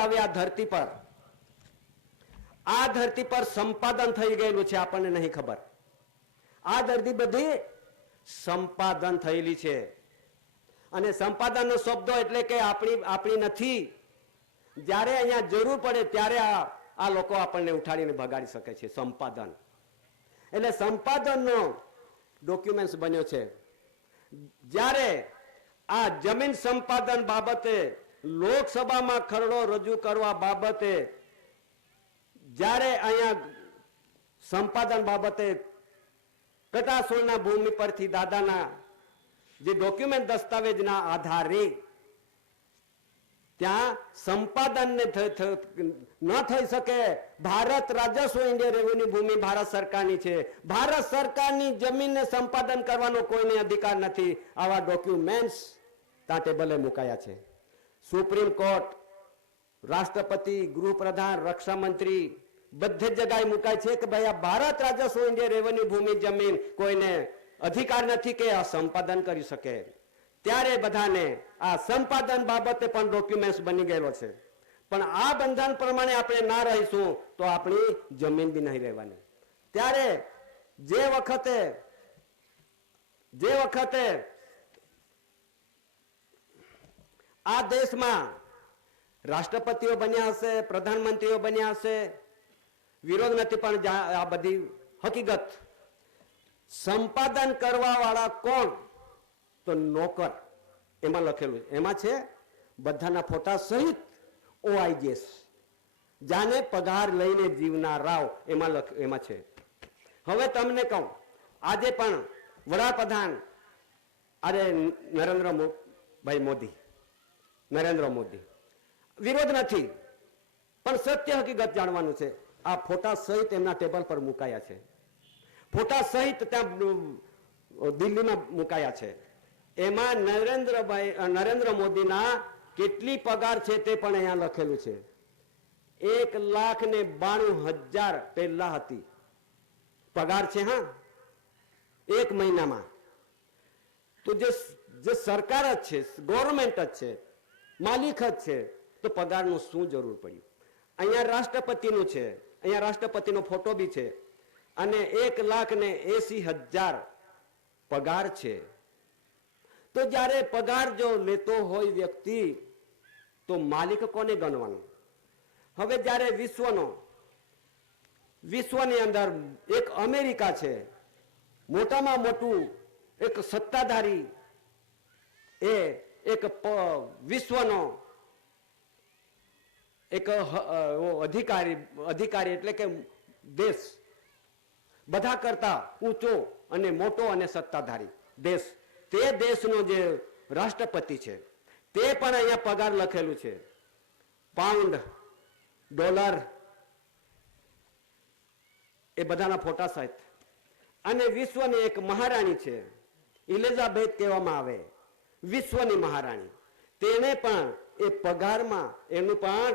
આવે આ ધરતી પર. આ ધરતી પર સંપાદન થઈ ગયેલું છે, આપણને નહીં ખબર. આ ધરતી બધી સંપાદન થયેલી છે. અને સંપાદનનો શબ્દો એટલે કે આપણી નથી. જ્યારે અહીંયા જરૂર પડે ત્યારે આ લોકો આપણને ઉઠાડીને ભગાડી શકે છે. સંપાદન એટલે સંપાદનનો ડોક્યુમેન્ટ બન્યો છે. જ્યારે આ જમીન સંપાદન બાબતે લોકસભામાં ખરડો રજૂ કરવા બાબતે, જ્યારે અહીંયા સંપાદન બાબતે કટાસોળના ભૂમિ પરથી દાદાના જે ડોક્યુમેન્ટ દસ્તાવેજના આધારે ત્યાં સંપાદનને ન થઈ શકે. ભારત રાજસ્વ ઇન્ડિયા રેવન્યુ ભૂમિ ભારત સરકારની છે. ભારત સરકારની જમીનને સંપાદન કરવાનો કોઈને અધિકાર નથી. આવા ડોક્યુમેન્ટ્સ ત્યાં ટેબલે મુકાયા છે. સુપ્રીમ કોર્ટ, રાષ્ટ્રપતિ, ગૃહપ્રધાન, રક્ષા મંત્રી બધે જ જગ્યાએ મુકાય છે કે ભાઈ આ ભારત રાજસ્વ ઇન્ડિયા રેવન્યુ ભૂમિ જમીન કોઈને અધિકાર નથી કે આ સંપાદન કરી શકે. ત્યારે બધાને આ સંપાદન બાબતે પણ ડોક્યુમેન્ટ્સ બની ગયેલો છે. પણ આ બંધારણ પ્રમાણે આપણે ના રહીશું તો આપણી જમીન બી નહીં રહેવાની. ત્યારે જે વખતે આ દેશમાં રાષ્ટ્રપતિઓ બન્યા હશે, પ્રધાનમંત્રીઓ બન્યા હશે, વિરોધ નથી, પણ આ બધી હકીકત સંપાદન કરવા વાળા કોણ? તો નોકર. એમાં લખેલું, એમાં છે બધાના ફોટા સહિત OIGS, જાને પગાર લઈને જીવનારાઓ, એમાં છે. હવે તમને કહું, આજે પણ વડાપ્રધાન નરેન્દ્ર મોદી, વિરોધ નથી, પણ સત્ય હકીકત જાણવાનું છે. આ ફોટા સહિત એમના ટેબલ પર મુકાયા છે, ફોટા સહિત ત્યાં દિલ્હીમાં મુકાયા છે. એમાં નરેન્દ્ર મોદીના કેટલી પગાર છે તે પણ અહીંયા લખેલું છે. 1,92,000 પહેલા હતી પગાર છે. હા, એક મહિનામાં. તો જે સરકાર જ છે, ગવર્મેન્ટ જ છે, માલિક જ છે, તો પગારનું શું જરૂર પડ્યું? અહીંયા રાષ્ટ્રપતિનું છે, અહીંયા રાષ્ટ્રપતિનો ફોટો બી છે, અને 1,80,000 પગાર છે. તો જ્યારે પગાર જો લેતો હોય વ્યક્તિ, તો માલિક કોને ગણવાનું? હવે જ્યારે વિશ્વની અંદર એક અમેરિકા છે, મોટામાં મોટું એક સત્તાધારી, એક વિશ્વનો એક અધિકારી એટલે કે દેશ, બધા કરતા ઊંચો અને મોટો અને સત્તાધારી દેશ, તે દેશનો જે રાષ્ટ્રપતિ છે, તે પણ અહીંયા પગાર લખેલું છે. પાઉન્ડ, ડોલર, એ બધાના ફોટા સહિત. અને વિશ્વની એક મહારાણી છે, ઇલિઝાબેથ કહેવામાં આવે, વિશ્વની મહારાણી, તેને પણ એ પગારમાં એનું પણ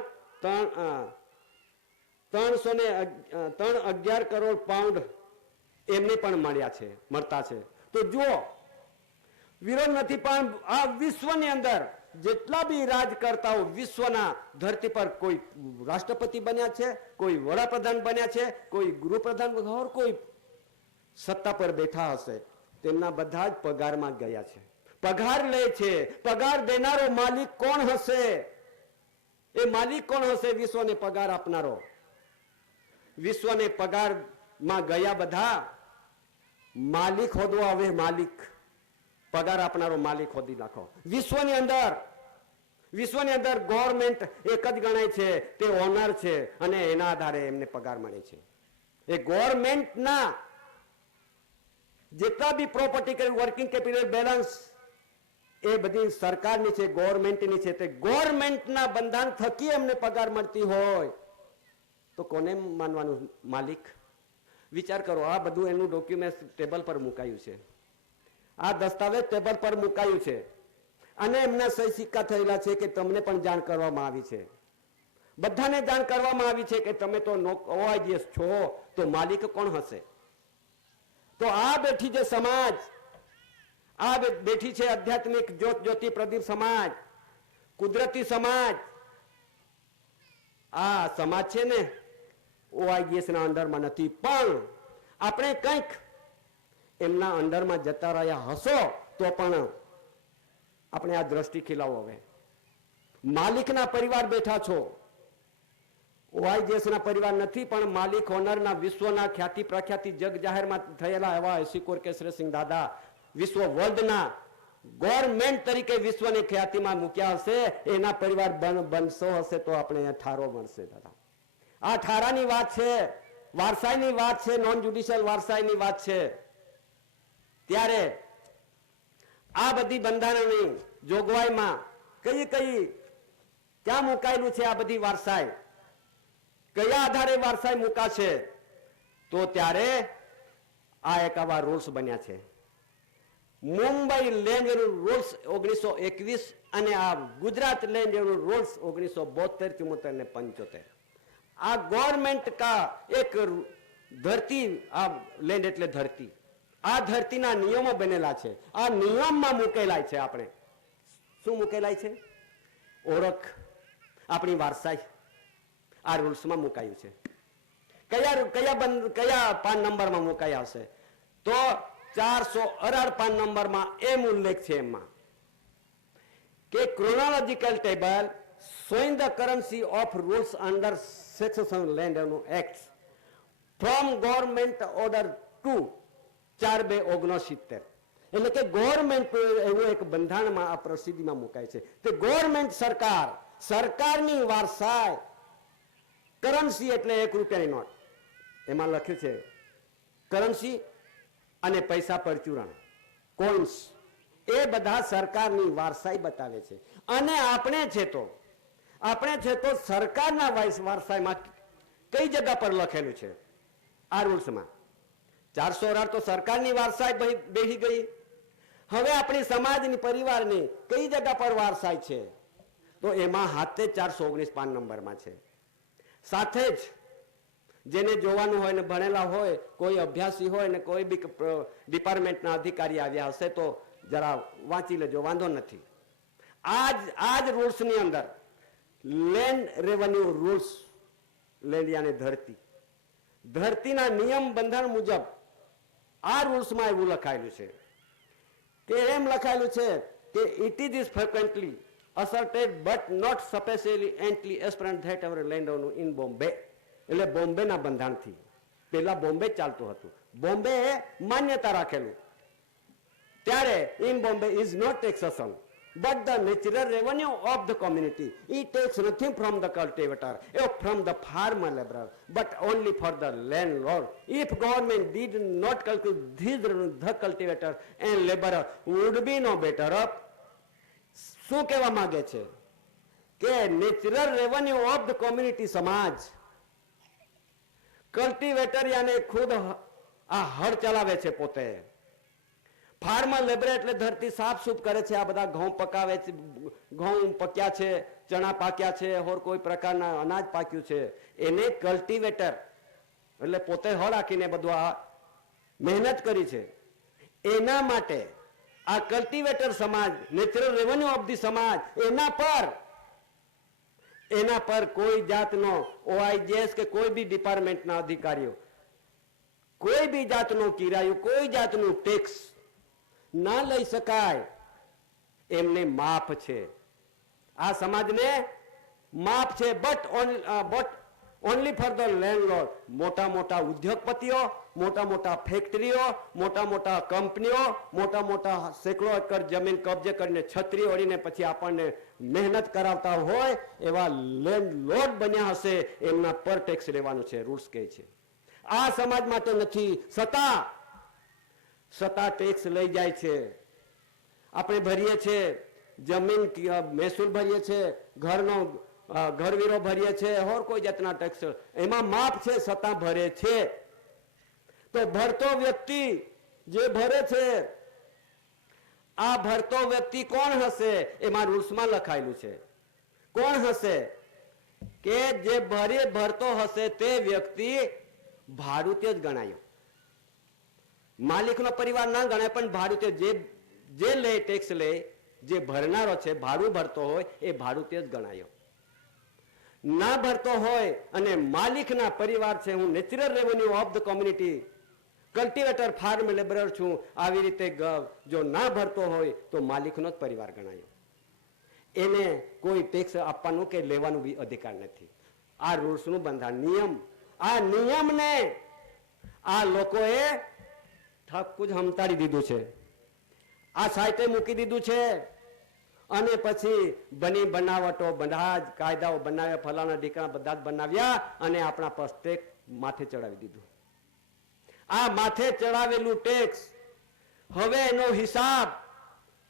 311 કરોડ પાઉન્ડ એમને પણ મળતા છે. તો જુઓ, વિરોધ નથી, પણ આ વિશ્વની અંદર જેટલા બી રાજકર્તાઓ વિશ્વના ધરતી પર કોઈ રાષ્ટ્રપતિ બન્યા છે, કોઈ વડાપ્રધાન બન્યા છે, કોઈ ગૃહપ્રધાન, કોઈ સત્તા પર બેઠા હશે, તેમના બધા જ પગારમાં ગયા છે, પગાર લે છે. પગાર દેનારો માલિક કોણ હશે? એ માલિક કોણ હશે? વિશ્વને પગાર આપનારો. વિશ્વને પગારમાં ગયા બધા માલિક હોદવા. હવે માલિક, પગાર આપનારો માલિક હોદી નાખો. વિશ્વની અંદર ગવર્મેન્ટ એક જ ગણાય છે, તે ઓનર છે, અને એના આધારે એમને પગાર મળે છે. એ ગવર્મેન્ટના જેટલા બી પ્રોપર્ટી, વર્કિંગ કેપિટલ બેલેન્સ, એ બધી સરકારની છે, ગવર્મેન્ટની છે. તે ગવર્મેન્ટના બંધારણ થકી એમને પગાર મળતી હોય તો કોને માનવાનું? માલિક. વિચાર કરો, આ બધું એનું ડોક્યુમેન્ટ ટેબલ પર મુકાયું છે, આ દસ્તાવેજ ટેબલ પર મુકાયું છે, અને એમના સહી સિક્કા થયેલા છે કે તમને પણ જાણ કરવામાં આવી છે, બધાને જાણ કરવામાં આવી છે કે તમે તો OIGS છો, તો માલિક કોણ હશે? તો આ બેઠી જે સમાજ, આ બેઠી છે આધ્યાત્મિક જ્યોતિ પ્રદીપ સમાજ, કુદરતી સમાજ, આ સમાજ છે ને OIGS ના અંડરમાં નથી, પણ આપણે કંઈક એમના અંડરમાં જતા રહ્યા હશો તો પણ આપણે આ દ્રષ્ટિ ખીલાવો. હવે માલિકના પરિવાર બેઠા છો, OIGS ના પરિવાર નથી, પણ માલિક ઓનરના વિશ્વના ખ્યાતિ પ્રખ્યાતિ જગ જાહેરમાં થયેલા એવા સિકોર કેસરીસિંહ દાદા, વિશ્વ વર્લ્ડના ગવર્મેન્ટ તરીકે વિશ્વની ખ્યાતિમાં મૂક્યા હશે, એના પરિવાર બનશો હશે તો આપણે ઠારો મળશે. દાદા, આ ઠારાની વાત છે, વારસાઈની વાત છે, નોન જ્યુડિશિયલ વારસાઈની વાત છે. ત્યારે આ બધી બંધારણની જોગવાઈમાં કઈ ક્યાં મુકાયેલું છે? આ બધી વારસાઈ કયા આધારે વારસાઈ મુકાશે? તો ત્યારે આ એક આવા રૂલ્સ બન્યા છે, મુંબઈ લેન્ડ રૂલ્સ 1921 અને આ ગુજરાત લેન્ડ રૂલ્સ 1972, 74 ને 75. આ ગવર્મેન્ટ કા એક ધરતી, આ લેન્ડ એટલે ધરતી, આ ધરતીના નિયમો બનેલા છે. આ નિયમમાં મૂકેલા છે. આપણે શું મૂકેલા છે? ઓળખ, આપણી વારસાઈ આ રૂલ્સમાં મુકાયું છે. કયા પાન નંબરમાં મુકાયા હશે? તો 418 પાન નંબરમાં એમ ઉલ્લેખ છે એમાં કે chronological table showing the currency of rules under Section Land Act from Government Order 2 4/2/69 એટલે કે ગવર્મેન્ટ એવું એક બંધારણમાં આ પ્રસિદ્ધિમાં મુકાય છે તે ગવર્મેન્ટ સરકારની વારસાઈ કરન્સી એટલે 1 રૂપિયાની નોટ, એમાં લખ્યું છે કરન્સી અને પૈસા પરચુરણ કોઇન્સ, એ બધા સરકારની વારસાઈ બતાવે છે. અને આપણે છે તો સરકારના વારસાઈમાં કઈ જગ્યા પર લખેલું છે આ રૂલ્સમાં? 418 તો સરકારની વારસાઈ બેસી ગઈ. હવે આપણી સમાજની પરિવારની કઈ જગ્યા પર વારસાઈ છે? તો એમાં હાથે 419 નંબરમાં છે. સાથે જ જેને જોવાનું હોય ને ભણેલા હોય, કોઈ અભ્યાસી હોય ને કોઈ બી ડિપાર્ટમેન્ટના અધિકારી આવ્યા હશે તો જરા વાંચી લેજો, વાંધો નથી. આ જ રૂલ્સની અંદર લેન્ડ રેવન્યુ રૂલ્સ, લેન્ડ યાને ધરતીના નિયમ બંધારણ મુજબ આ રૂલ્સમાં એવું લખાયેલું છે કે એમ લખાયેલું છે કે it is frequently asserted but not sufficiently apparent that our landowner in Bombay, એટલે બોમ્બેના બંધારણથી પેલા બોમ્બે ચાલતું હતું, બોમ્બે માન્યતા રાખેલું ત્યારે in Bombay is not taxation but the natural revenue of the community. It takes nothing from the cultivator or from the farmer laborer but only for the landlord. If government did not calculate these revenue, the cultivator and laborer would be no better off. શું કહેવા માંગે છે કે natural revenue of the community, સમાજ cultivator યાને ખુદ આ હળ ચલાવે છે પોતે, ફાર્મર લેબર એટલે ધરતી સાફ સૂફ કરે છે, આ બધા ઘઉં પકાવે છે, ઘઉં પક્યા છે, ચણા પાક્યા છે, ઓર કોઈ પ્રકારના અનાજ પાક્યું છે, એને કલ્ટિવેટર એટલે પોતે હળ રાખીને બધું આ મહેનત કરી છે. એના માટે આ કલ્ટિવેટર સમાજ, નેચરલ રેવન્યુ ઓફ ધી સમાજ, એના પર કોઈ જાતનો ઓઆઈજીએસ કે કોઈ બી ડિપાર્ટમેન્ટના અધિકારીઓ કોઈ બી જાતનો કિરાયો, કોઈ જાતનું ટેક્સ ના લઈ શકાય, એમને માફ છે. આ સમાજને માફ છે. But only for the landlord. મોટા મોટા ઉદ્યોગપતિઓ, મોટા મોટા ફેક્ટરીઓ, મોટા મોટા કંપનીઓ, મોટા મોટા સેંકડો એકર જમીન કબજે કરીને છત્રી ઓળીને પછી આપણને મહેનત કરાવતા હોય એવા લેન્ડલોર્ડ બન્યા હશે, એમના પર ટેક્સ લેવાનું છે, રૂલ્સ કહે છે. આ સમાજ માટે નથી, સત્તા ટેક્સ લઈ જાય છે. આપણે ભરીએ છીએ જમીન મહેસૂલ ભરીએ છીએ, ઘરવીરો ભરીએ છીએ, ઓર કોઈ જાતના ટેક્સ એમાં માફ છે, સત્તા ભરે છે. તો ભરતો વ્યક્તિ જે ભરે છે, આ ભરતો વ્યક્તિ કોણ હશે? એમાં રૂલ્સમાં લખાયેલું છે. કોણ હશે? કે જે ભરતો હશે તે વ્યક્તિ ભાડુતી જ ગણાયો. માલિકનો પરિવાર ના ગણાય, પણ ભાડુતી જે લે, ટેક્સ લે, જે ભરનારો છે, ભાડું ભરતો હોય એ ભાડુતી જ ગણાયો. ના ભરતો હોય અને માલિકના પરિવાર છે, હું natural revenue of the community, cultivator, farm labourer છું, આવી રીતે જો ના ભરતો હોય તો માલિકનો જ પરિવાર ગણાયો. એને કોઈ ટેક્સ આપવાનું કે લેવાનું બી અધિકાર નથી. આ રૂલ્સનું બંધારણ, નિયમ, આ નિયમને આ લોકોએ ઠાકું જ હમતાડી દીધું છે, આ સાઈટે મૂકી દીધું છે. અને પછી બની બનાવટો, બધા જ કાયદાઓ બનાવ્યા, ફલાણા ઢીકણા બધા જ બનાવ્યા અને આપણા પ્રત્યેક માથે ચડાવી દીધું. આ માથે ચડાવેલું ટેક્સ હવે એનો હિસાબ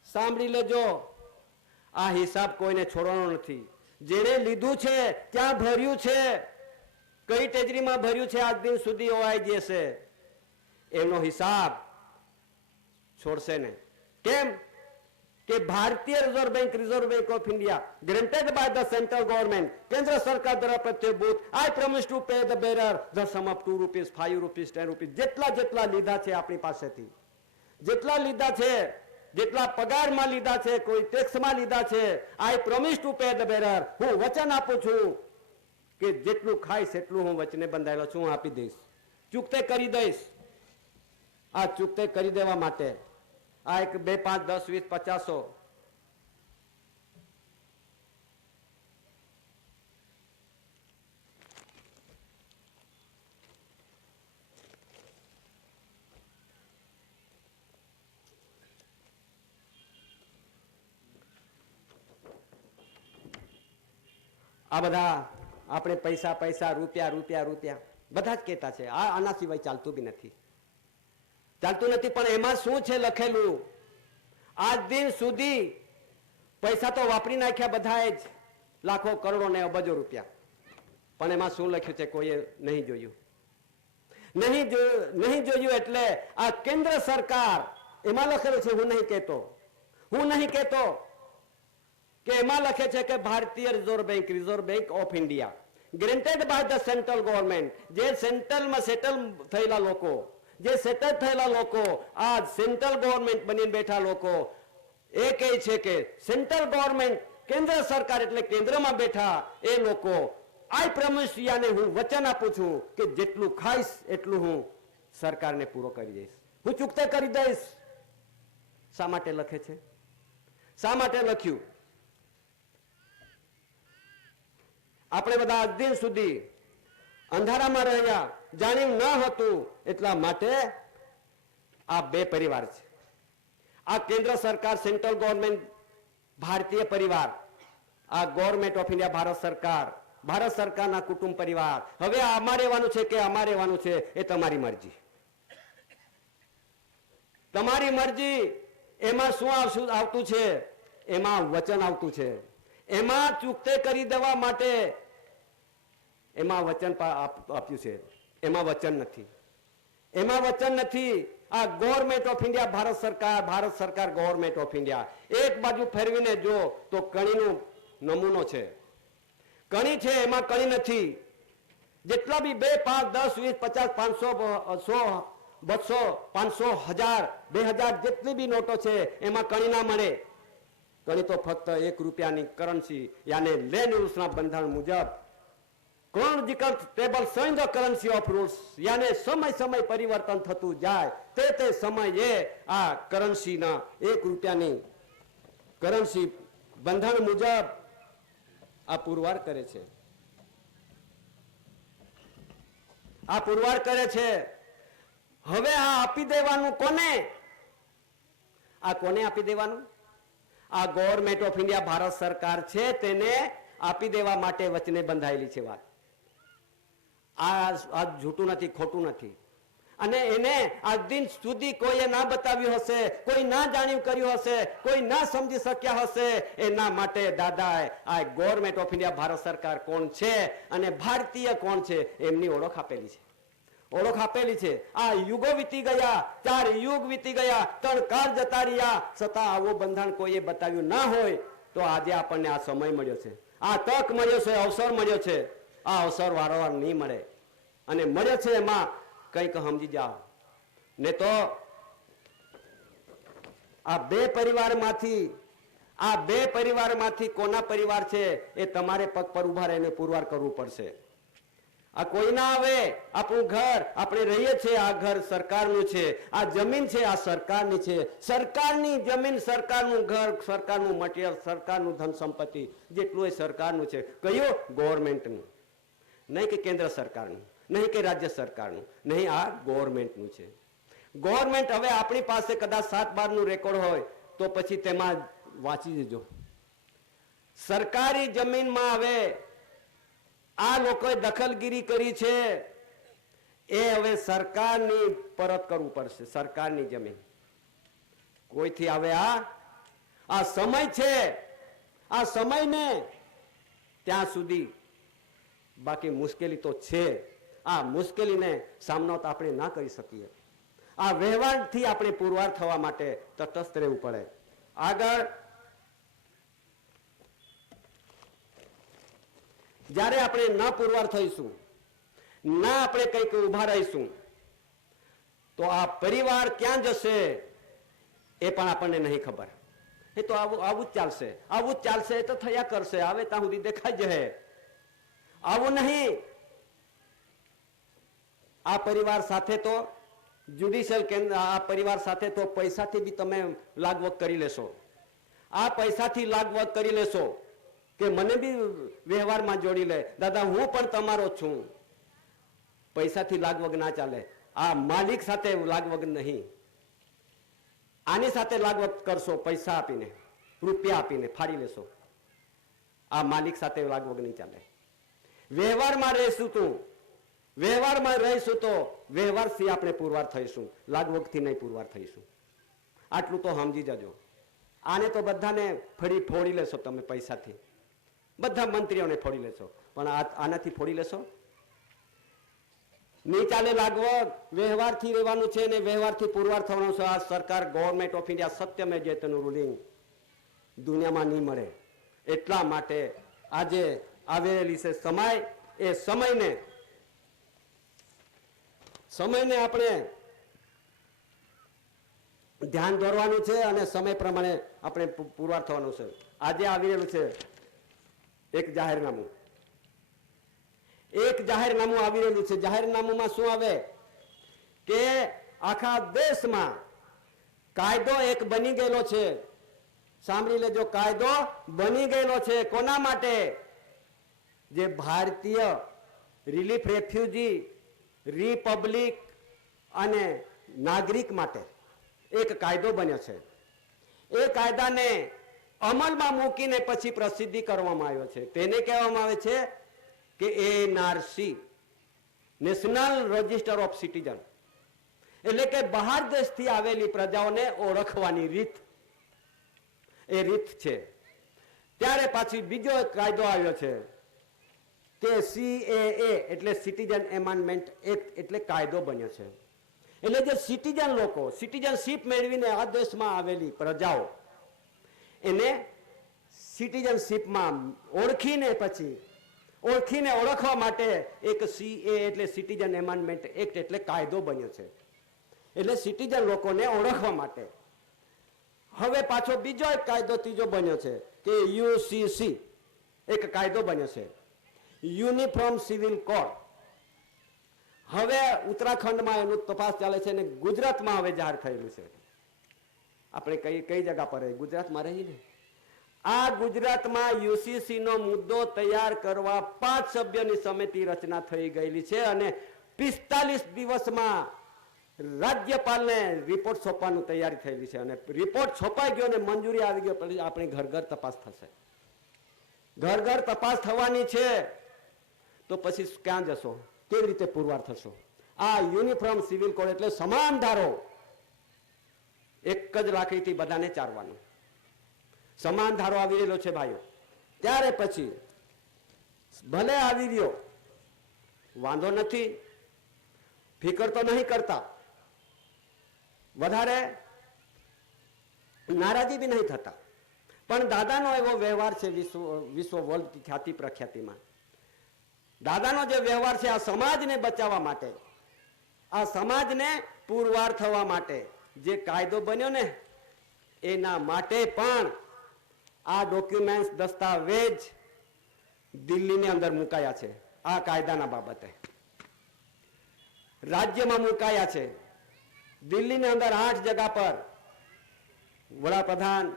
સાંભળી લેજો. આ હિસાબ કોઈને છોડવાનો નથી. જેણે લીધું છે, ક્યાં ભર્યું છે, કઈ ટેજરીમાં ભર્યું છે, આજ દિન સુધી ઓઆઈજીએસ એનો હિસાબ છોડશે ને. કેમ કે ભારતીય reserve bank of India granted by the central government, કેન્દ્ર સરકાર દ્વારા પ્રત્યભૂત, I promise to pay the bearer the sum of ₹2, ₹5, ₹10, જેટલા લીધા છે આપણી પાસેથી, જેટલા લીધા છે, જેટલા પગારમાં લીધા છે, કોઈ ટેક્સમાં લીધા છે, આઈ promise to pay the bearer, હું વચન આપું છું કે જેટલું ખાઈશ એટલું હું વચને બંધાયેલો છું, હું આપી દઈશ, ચૂકતે કરી દઈશ. આ ચૂકતે કરી દેવા માટે આ 1, 2, 5, 10, 20, 50 1 આ બધા આપણે પૈસા પૈસા રૂપિયા રૂપિયા રૂપિયા બધા જ કહેતા છે. આના સિવાય ચાલતું બી નથી, ચાલતું નથી. પણ એમાં શું છે લખેલું? આજ દિન સુધી પૈસા તો વાપરી નાખ્યા બધાએ જ, લાખો કરોડો ને અબજો રૂપિયા, પણ એમાં શું લખ્યું છે કોઈએ નહીં જોયું. નહીં જોયું એટલે આ કેન્દ્ર સરકાર, એમાં લખેલું છે, હું નહીં કહેતો કે એમાં લખે છે કે ભારતીય reserve bank of India granted by the central government, જે સેન્ટ્રલમાં સેટલ થયેલા લોકો, જે સેટલ થયેલા લોકો, આ સેન્ટ્રલ ગવર્મેન્ટ બનીને બેઠા લોકો એ કહે છે કે સેન્ટ્રલ ગવર્મેન્ટ, કેન્દ્ર સરકાર એટલે કેન્દ્રમાં બેઠા એ લોકો, આઈ પ્રોમિસ યાને હું વચન આપું છું કે જેટલું ખાઈશ એટલું હું સરકારને પૂરો કરી દઈશ, હું ચૂકતે કરી દઈશ. શા માટે લખે છે? શા માટે લખ્યું? આપણે બધા આજ દિન સુધી અંધારામાં રહ્યા, જાણ્યું ન હતું, એટલા માટે આ બે પરિવાર છે. આ કેન્દ્ર સરકાર સેન્ટ્રલ ગવર્મેન્ટ ભારતીય પરિવાર, આ ગવર્મેન્ટ ઓફ ઇન્ડિયા ભારત સરકારના કુટુંબ પરિવાર. હવે આમાં રહેવાનું છે કે આમાં રહેવાનું છે એ તમારી મરજી, તમારી મરજી. એમાં શું આવતું છે? એમાં વચન આવતું છે. એમાં ચૂકતે કરી દેવા માટે એમાં વચન આપ્યું છે, એમાં વચન નથી, એમાં વચન નથી. આ ગવર્મેન્ટ ઓફ ઇન્ડિયા ભારત સરકાર ગવર્મેન્ટ ઓફ ઇન્ડિયા, એક બાજુ ફેરવીને જો તો કણીનો નમૂનો છે, કણી છે, એમાં કણી નથી. જેટલા બી 2, 5, 10, 20, 50, 500, 100, 200, 500, 1000, 2000 જેટલી બી નોટો છે એમાં કણી ના મળે. કણી તો ફક્ત 1 રૂપિયાની કરન્સી, યાને લેન્ડ રૂલ્સના બંધારણ મુજબ chronological table showing the currency of rules, યાને સમય પરિવર્તન થતું જાય તે સમયે આ કરન્સીના 1 રૂપિયાની કરન્સી બંધારણ મુજબ આ પુરવાર કરે છે. આ પુરવાર કરે છે. હવે આ આપી દેવાનું કોને? આ કોને આપી દેવાનું? આ ગવર્મેન્ટ ઓફ ઇન્ડિયા ભારત સરકાર છે તેને આપી દેવા માટે વચને બંધાયેલી છે વાત. આ જૂઠું નથી, ખોટું નથી. અને એને આજ દિન સુધી કોઈએ ના બતાવ્યું હશે, કોઈ ના જાણ્યું કર્યું હશે, કોઈ ના સમજી શક્યા હશે. એના માટે દાદાએ આ ગવર્મેન્ટ ઓફ ઇન્ડિયા ભારત સરકાર કોણ છે અને ભારતીય કોણ છે એમની ઓળખ આપેલી છે, ઓળખ આપેલી છે. આ યુગો વીતી ગયા, 4 યુગ વીતી ગયા, 3 કાળ જતા રહ્યા, છતાં આવું બંધારણ કોઈએ બતાવ્યું ના હોય તો આજે આપણને આ સમય મળ્યો છે, આ તક મળ્યો છે, અવસર મળ્યો છે. આ અવસર વારંવાર નહીં મળે અને મળે છે એમાં કંઈક સમજી જાઓ. ને તો આ બે પરિવારમાંથી કોના પરિવાર છે એ તમારે પગ પર ઉભા રહીને પુરવાર કરવું પડશે. આ કોઈ ના આવે. આપણું ઘર, આપણે રહીએ છીએ, આ ઘર સરકારનું છે, આ જમીન છે આ સરકારની છે, સરકારની જમીન, સરકારનું ઘર, સરકારનું મટીરિયલ, સરકારનું ધન સંપત્તિ જેટલું એ સરકારનું છે. કયું? ગવર્મેન્ટનું, નહીં કે કેન્દ્ર સરકારનું, નહીં કે રાજ્ય સરકારનું, નહીં, આ ગવર્મેન્ટનું છે. ગવર્મેન્ટ હવે આપણી પાસે કદાચ 7/12 રેકોર્ડ હોય તો પછી તેમાં વાંચી દેજો. સરકારી જમીનમાં હવે આ લોકોએ દખલગીરી કરી છે એ હવે સરકારની પરત કરવું પડશે. સરકારની જમીન કોઈથી આવે આ સમય છે, આ સમયને ત્યાં સુધી. બાકી મુશ્કેલી તો છે. આ મુશ્કેલીને સામનો તો આપણે ના કરી શકીએ. આ વ્યવહારથી આપણે પુરવાર થવા માટે તટસ્થ રહેવું પડે. આગળ જ્યારે આપણે ન પુરવાર થઈશું, ના આપણે કંઈક ઉભા રહીશું તો આ પરિવાર ક્યાં જશે એ પણ આપણને નહીં ખબર. એ તો આવું જ ચાલશે, આવું જ ચાલશે, એ તો થયા કરશે, આવે ત્યાં સુધી દેખાઈ જશે. આવું નહીં. આ પરિવાર સાથે તો જ્યુડિશિયલ કેન્દ્ર, આ પરિવાર સાથે તો પૈસાથી બી તમે લાગવગ કરી લેશો. આ પૈસાથી લાગવગ કરી લેશો કે મને બી વ્યવહારમાં જોડી લે, દાદા હું પણ તમારો છું. પૈસાથી લાગવગ ના ચાલે. આ માલિક સાથે લાગવગ નહીં. આની સાથે લાગવગ કરશો, પૈસા આપીને, રૂપિયા આપીને ફાડી લેશો. આ માલિક સાથે લાગવગ નહીં ચાલે. વ્યવહારમાં રહીશું તું, વ્યવહારમાં રહીશું તો વ્યવહારથી આપણે પુરવાર થઈશું, લાગવગથી નહીં પુરવાર થઈશું. આટલું તો સમજી જજો. આને તો બધાને ફોડી લેશો તમે પૈસાથી, બધા મંત્રીઓને ફોડી લેશો, પણ આનાથી ફોડી લેશો નહીં ચાલે. લાગવગ વ્યવહારથી રહેવાનું છે ને વ્યવહારથી પુરવાર થવાનું છે. આ સરકાર ગવર્મેન્ટ ઓફ ઇન્ડિયા સત્યમેવ જયતેનું રૂલિંગ દુનિયામાં નહીં મળે. એટલા માટે આજે આવેલી છે સમય, એ સમયને આપણે ધ્યાન દોરવાનું છે અને સમય પ્રમાણે આપણે પુરવાર થવાનું છે. આજે આવી રહેલું છે એક જાહેરનામું આવી રહેલું છે. જાહેરનામામાં શું આવે કે આખા દેશમાં કાયદો એક બની ગયેલો છે. સાંભળી લેજો, કાયદો બની ગયેલો છે. કોના માટે? જે ભારતીય રિલીફ રેફ્યુજી રિપબ્લિક અને નાગરિક માટે એક કાયદો બન્યો છે. એ કાયદાને અમલમાં મૂકીને પછી પ્રસિદ્ધિ કરવામાં આવ્યો છે. તેને કહેવામાં આવે છે કે NRC, national register of citizen, એટલે કે બહાર દેશથી આવેલી પ્રજાઓને ઓળખવાની રીત, એ રીત છે. ત્યારે પાછી બીજો એક કાયદો આવ્યો છે કે CAA એટલે સિટીઝન એમેન્ડમેન્ટ એક્ટ, એટલે કાયદો બન્યો છે. એટલે જે સિટીઝન લોકો સિટીઝનશીપ મેળવીને આ દેશમાં આવેલી પ્રજાઓ એને સિટીઝનશીપમાં ઓળખીને ઓળખવા માટે એક CAA એટલે સિટીઝન એમેન્ડમેન્ટ એક્ટ એટલે કાયદો બન્યો છે. એટલે સિટીઝન લોકોને ઓળખવા માટે. હવે પાછો બીજો એક કાયદો ત્રીજો બન્યો છે કે UCC એક કાયદો બન્યો છે, યુનિફોર્મ સિવિલ કોડ. હવે ઉત્તરાખંડમાં એનું તપાસ ચાલે છે અને ગુજરાતમાં હવે જાહેર થયેલું છે. આપણે કઈ જગ્યા પર રહી? ગુજરાતમાં રહીને આ ગુજરાતમાં UCC નો મુદ્દો તૈયાર કરવા 5 સભ્યોની સમિતિ રચના થઈ ગયેલી છે અને 45 દિવસમાં રાજ્યપાલને રિપોર્ટ સોંપવાની તૈયારી થયેલી છે. અને રિપોર્ટ છપાઈ ગયો અને મંજૂરી આવી ગયો પછી આપણી ઘર તપાસ થશે. ઘર તપાસ થવાની છે તો પછી ક્યાં જશો? કેવી રીતે પુરવાર થશો? આ યુનિફોર્મ સિવિલ કોડ એટલે સમાન ધારો, એક જ લાકડીથી બધાને ચારવાનું સમાન ધારો આવી રહેલો છે ભાઈઓ. ત્યારે પછી ભલે આવી રહ્યો, વાંધો નથી, ફિકર તો નહીં કરતા, વધારે નારાજી બી નહીં થતા. પણ દાદાનો એવો વ્યવહાર છે વિશ્વ વર્લ્ડ ખ્યાતિ પ્રખ્યાતિમાં. દાદાનો જે વ્યવહાર છે આ સમાજને બચાવવા માટે, આ સમાજને પુરવાર થવા માટે જે કાયદો બન્યો ને એના માટે પણ આ ડોક્યુમેન્ટ્સ, દસ્તાવેજ દિલ્હીની અંદર મુકાયા છે. આ કાયદાના બાબતે રાજ્યમાં મુકાયા છે. દિલ્હીની અંદર 8 જગ્યા પર વડાપ્રધાન,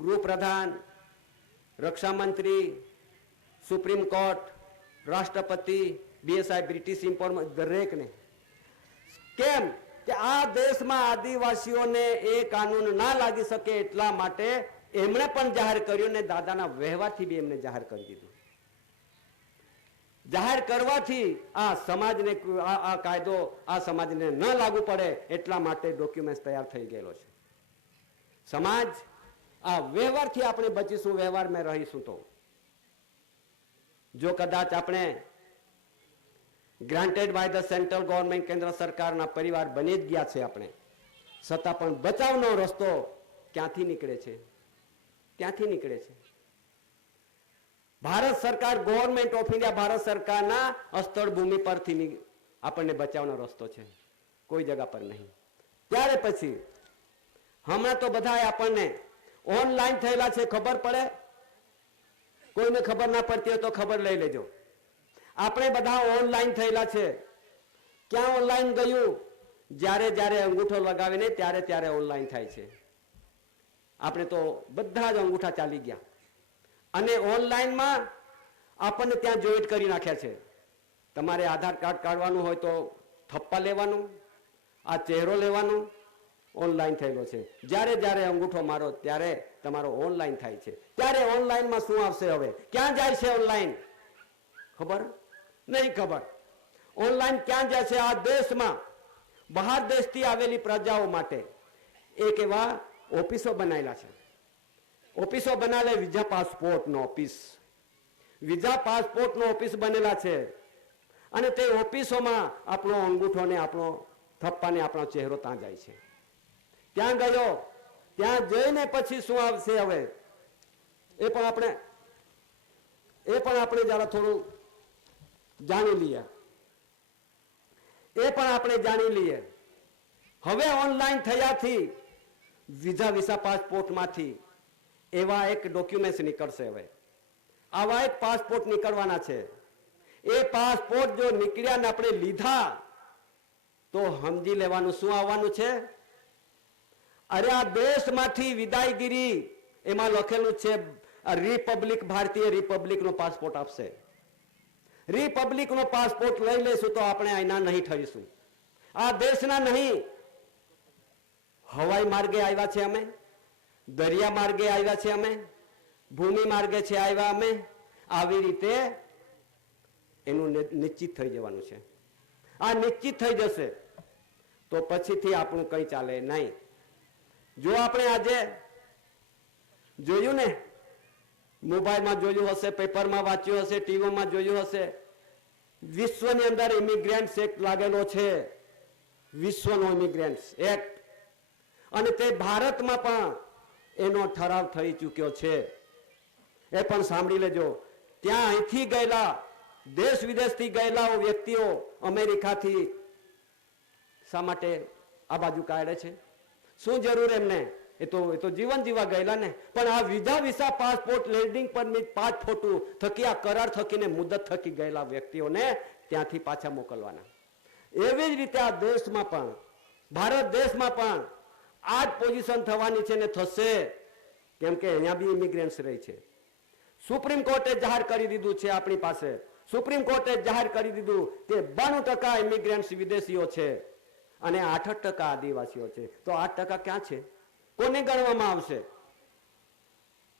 ગૃહપ્રધાન, રક્ષામંત્રી, સુપ્રીમ કોર્ટ, રાષ્ટ્રપતિ, BSI, બ્રિટિશ ઇમ્પોર્ટ, દરેકને. કેમ કે આ દેશમાં આદિવાસીઓને એ કાનૂન ના લાગી શકે એટલા માટે એમણે પણ જાહેર કર્યું ને દાદાના વ્યવહારથી બી એમને જાહેર કરી દીધું. જાહેર કરવાથી આ સમાજને આ કાયદો આ સમાજને ન લાગુ પડે એટલા માટે ડોક્યુમેન્ટ તૈયાર થઈ ગયેલો છે. સમાજ આ વ્યવહારથી આપણે બચીશું, વ્યવહારમાં રહીશું તો. જો કદાચ આપણે granted by the central government, કેન્દ્ર સરકારના પરિવાર બની જ ગયા છે આપણે, છતાં પણ બચાવનો રસ્તો ક્યાંથી નીકળે છે? ત્યાંથી નીકળે છે. ભારત સરકાર, ગવર્મેન્ટ ઓફ ઇન્ડિયા, ભારત સરકારના અસ્થળ ભૂમિ પરથી આપણને બચાવનો રસ્તો છે, કોઈ જગ્યા પર નહીં. ત્યારે પછી હમણાં તો બધા આપણને ઓનલાઈન થયેલા છે, ખબર પડે. કોઈને ખબર ના પડતી હોય તો ખબર લઈ લેજો. આપણે બધા ઓનલાઈન થયેલા છે. ક્યાં ઓનલાઈન ગયું? જ્યારે અંગૂઠો લગાવીને ત્યારે ઓનલાઈન થાય છે. આપણે તો બધા જ અંગૂઠા ચાલી ગયા અને ઓનલાઈનમાં આપણને ત્યાં જોઈન્ટ કરી નાખ્યા છે. તમારે આધાર કાર્ડ કાઢવાનું હોય તો થપ્પા લેવાનું, આ ચહેરો લેવાનો, ઓનલાઈન થયેલો છે. જ્યારે જ્યારે અંગૂઠો મારો ત્યારે તમારો ઓનલાઈન થાય છે. ત્યારે ઓનલાઈનમાં શું આવશે? હવે ક્યાં જાય છે ઓનલાઈન? ખબર નહીં? ખબર ઓનલાઈન ક્યાં જાય છે? આ દેશમાં બહાર દેશથી આવેલી પ્રજાઓ માટે એક એવા ઓફિસો બનાવેલા છે. ઓફિસો બનાવે વિઝા પાસપોર્ટનો ઓફિસ. વિઝા પાસપોર્ટનો ઓફિસ બનેલા છે. અને તે ઓફિસોમાં આપણો અંગૂઠો ને આપણો થપ્પા ને આપણો ચહેરો ત્યાં જાય છે. ત્યાં ગયો, ત્યાં જઈને પછી શું આવશે હવે એ પણ આપણે જરા થોડું જાણી લઈએ. હવે ઓનલાઈન થયાથી વિઝા પાસપોર્ટમાંથી એવા એક ડોક્યુમેન્ટ નીકળશે. હવે આવા એક પાસપોર્ટ નીકળવાના છે. એ પાસપોર્ટ જો નીકળ્યા ને આપણે લીધા તો સમજી લેવાનું શું આવવાનું છે? અરે આ દેશમાંથી વિદાયગીરી એમાં લખેલું છે રિપબ્લિક, ભારતીય રિપબ્લિકનો પાસપોર્ટ આપશે. રિપબ્લિકનો પાસપોર્ટ લઈ લઈશું તો આપણે અહીંના નહીં થઈશું. આ દેશના નહીં. હવાઈ માર્ગે આવ્યા છે અમે, દરિયા માર્ગે આવ્યા છે અમે, ભૂમિ માર્ગે છે આવ્યા અમે. આવી રીતે એનું નિશ્ચિત થઈ જવાનું છે. આ નિશ્ચિત થઈ જશે તો પછીથી આપણું કંઈ ચાલે નહીં. જો આપણે આજે જોયું ને, મોબાઈલમાં જોયું હશે, પેપરમાં વાંચ્યું હશે, ટીવીમાં જોયું હશે, વિશ્વની અંદર ઇમિગ્રન્ટ એક્ટ લાગેલો છે. વિશ્વનો ઇમિગ્રન્ટ એક્ટ. અને તે ભારતમાં પણ એનો ઠરાવ થઈ ચૂક્યો છે. એ પણ સાંભળી લેજો. ત્યાં અહીંથી ગયેલા, દેશ વિદેશથી ગયેલા વ્યક્તિઓ અમેરિકાથી શા માટે આ બાજુ કાઢે છે? શું જરૂર એમને? એ તો જીવન જીવા ગયેલા ને. પણ આ visa passport, landing permit, 5 photo થકી, આ કરાર થકીને મુદત થકી ગયેલા વ્યક્તિઓને ત્યાંથી પાછા મોકલવાના. એવી જ રીતે આ દેશમાં પણ, ભારત દેશમાં પણ આ જ પોઝિશન થવાની છે ને થશે. કેમ કે અહીંયા બી ઇમિગ્રન્ટ્સ રહી છે. સુપ્રીમ કોર્ટે જાહેર કરી દીધું છે આપણી પાસે. સુપ્રીમ કોર્ટે જાહેર કરી દીધું કે 92% ઇમિગ્રન્ટ્સ વિદેશીઓ છે અને 68% આદિવાસીઓ છે. તો 8% ક્યાં છે? કોને ગણવામાં આવશે?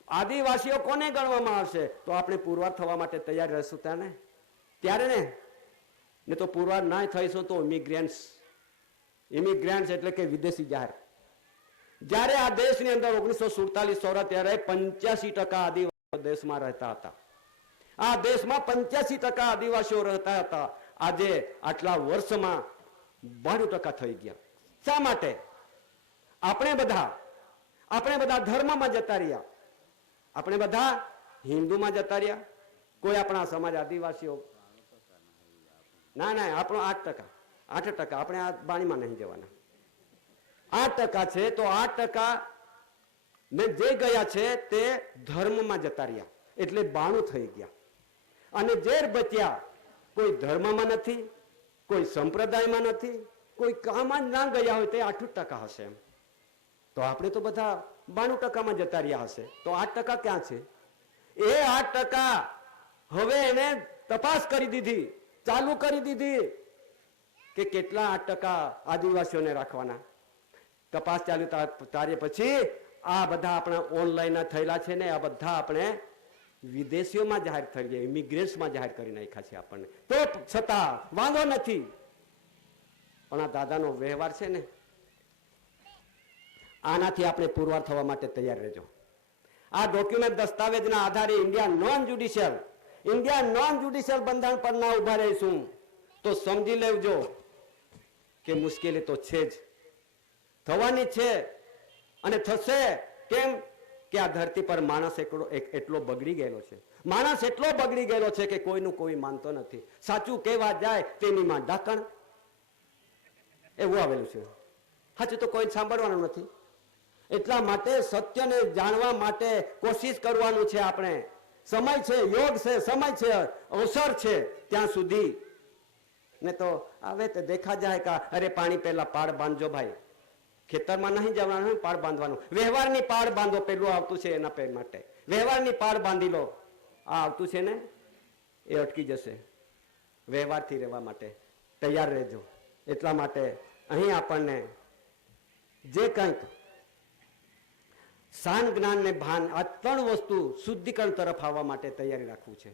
આદિવાસીઓ કોને ગણવામાં આવશે? તો આપણે પુરવાર થવા માટે તૈયાર રહેશું ત્યારે ને તો પુરવાર ના થઈશું તો ઇમિગ્રન્ટ્સ એટલે કે વિદેશી જાહેર. જ્યારે આ દેશની અંદર 1947 ત્યારે 85% આદિવાસીઓ દેશમાં રહેતા હતા. આ દેશમાં 85% આદિવાસીઓ રહેતા હતા. આજે આટલા વર્ષમાં 92% થઈ ગયા. શા માટે? આપણે બધા ધર્મમાં જતા રહ્યા. આપણે બધા હિન્દુમાં જતા રહ્યા. કોઈ આપણા સમાજ આદિવાસીઓ ના, આપણો 8%. આપણે આ બાણીમાં નહીં જવાના. 8% છે તો 8% ને જે ગયા છે તે ધર્મમાં જતા રહ્યા, એટલે 92 થઈ ગયા. અને જે બચ્યા કોઈ ધર્મમાં નથી, કોઈ સંપ્રદાયમાં નથી, કોઈ કામમાં ના ગયા હોય તે 8% હશે. એમ તો આપણે તો બધા 92%માં જતા રહ્યા હશે. તો 8% ક્યાં છે? એ 8% હવે એને તપાસ કરી દીધી, ચાલુ કરી દીધી કે કેટલા 8% આદિવાસીઓને રાખવાના. તપાસ ચાલુ તારે પછી આ બધા આપણા ઓનલાઈન થયેલા છે ને, આ બધા આપણે વિદેશીઓમાં જાહેર થઈ ગયા, ઇમિગ્રન્ટ્સમાં જાહેર કરી નાખ્યા છે આપણને. તો છતાં વાંધો નથી. પણ આ દાદાનો વ્યવહાર છે ને, આનાથી આપણે પુરવાર થવા માટે તૈયાર રહેજો. આ ડોક્યુમેન્ટ દસ્તાવેજના આધારે ઇન્ડિયા નોન જ્યુડિશિયલ બંધારણ પર ના ઉભા રહીશું તો સમજી લેજો કે મુશ્કેલી તો છે જ, થવાની છે અને થશે. કેમ કે આ ધરતી પર માણસ એટલો બગડી ગયેલો છે. માણસ એટલો બગડી ગયેલો છે કે કોઈનું કોઈ માનતો નથી. સાચું કહેવા જાય તેની માં ડાકણ, એવું આવેલું છે. સાચું તો કોઈ સાંભળવાનું નથી. એટલા માટે સત્યને જાણવા માટે કોશિશ કરવાનું છે. આપણે સમય છે, યોગ છે, સમય છે, અવસર છે ત્યાં સુધી. ને તો હવે તો દેખા જાય કે અરે પાણી પહેલા પાડ બાંધજો ભાઈ, ખેતરમાં નહીં જવાનું, પાડ બાંધવાનું. વ્યવહારની પાડ બાંધો, પેલું આવતું છે એના પેર માટે વ્યવહારની પાડ બાંધી લો. આ આવતું છે ને એ અટકી જશે. વ્યવહારથી રહેવા માટે તૈયાર રહેજો. એટલા માટે અહીં આપણને જે કંઈક શાન જ્ઞાન ને ભાન, આ ત્રણ વસ્તુ શુદ્ધિકરણ તરફ આવવા માટે તૈયારી રાખવું છે.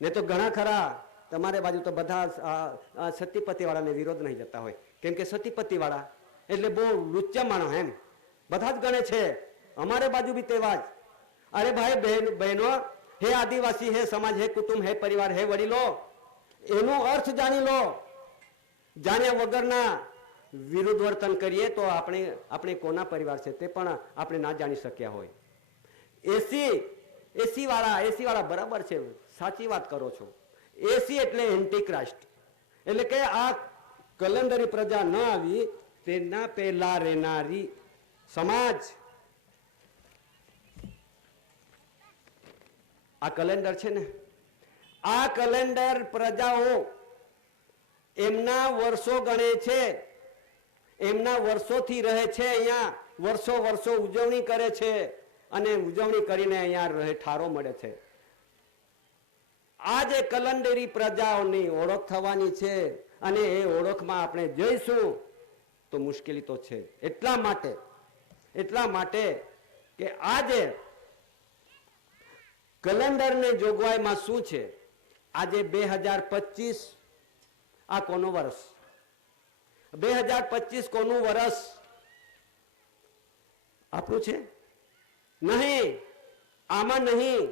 ને તો ઘણા ખરા તમારે બાજુ તો બધા સતીપતિ વાળાને વિરોધ નહીં જતા હોય, કેમ કે સતીપતિ વાળા એટલે બહુ લુચ્ચા માણસ, એમ બધા જ ગણે છે. અમારે બાજુ બી તેવા જ. અરે ભાઈ બહેનો, હે આદિવાસી, હે સમાજ, હે કુટુંબ, હે પરિવાર, હે વડીલો, એનો અર્થ જાણી લો. જાણ્યા વગરના વિરુદ્ધ વર્તન કરીએ તો આપણે કોના પરિવાર છે તે પણ આપણે ના જાણી શક્યા હોય. એસી વાળા બરાબર છે, સાચી વાત કરો છો. એસી એટલે એન્ટીક્રાઇસ્ટ, એટલે કે આ કલંદરી પ્રજા ન આવી તેના પહેલા રહેનારી સમાજ. આ કેલેન્ડર છે ને, આ કેલેન્ડર પ્રજાઓ એમના વર્ષો ગણે છે, એમના વર્ષોથી રહે છે અહીંયા, વર્ષો ઉજવણી કરે છે અને ઉજવણી કરીને અહીંયા રહે ઠારો મળે છે. આ જે કલંદરી પ્રજાઓની ઓળખ થવાની છે અને એ ઓળખમાં આપણે જઈશું તો મુશ્કેલી તો છે. એટલા માટે કે આજે કેલેન્ડરની જોગવાઈમાં શું છે? આજે 2025 આ કોનું વર્ષ? 2025 કોનું વર્ષ? આપણું છે નહીં, આમાં નહીં.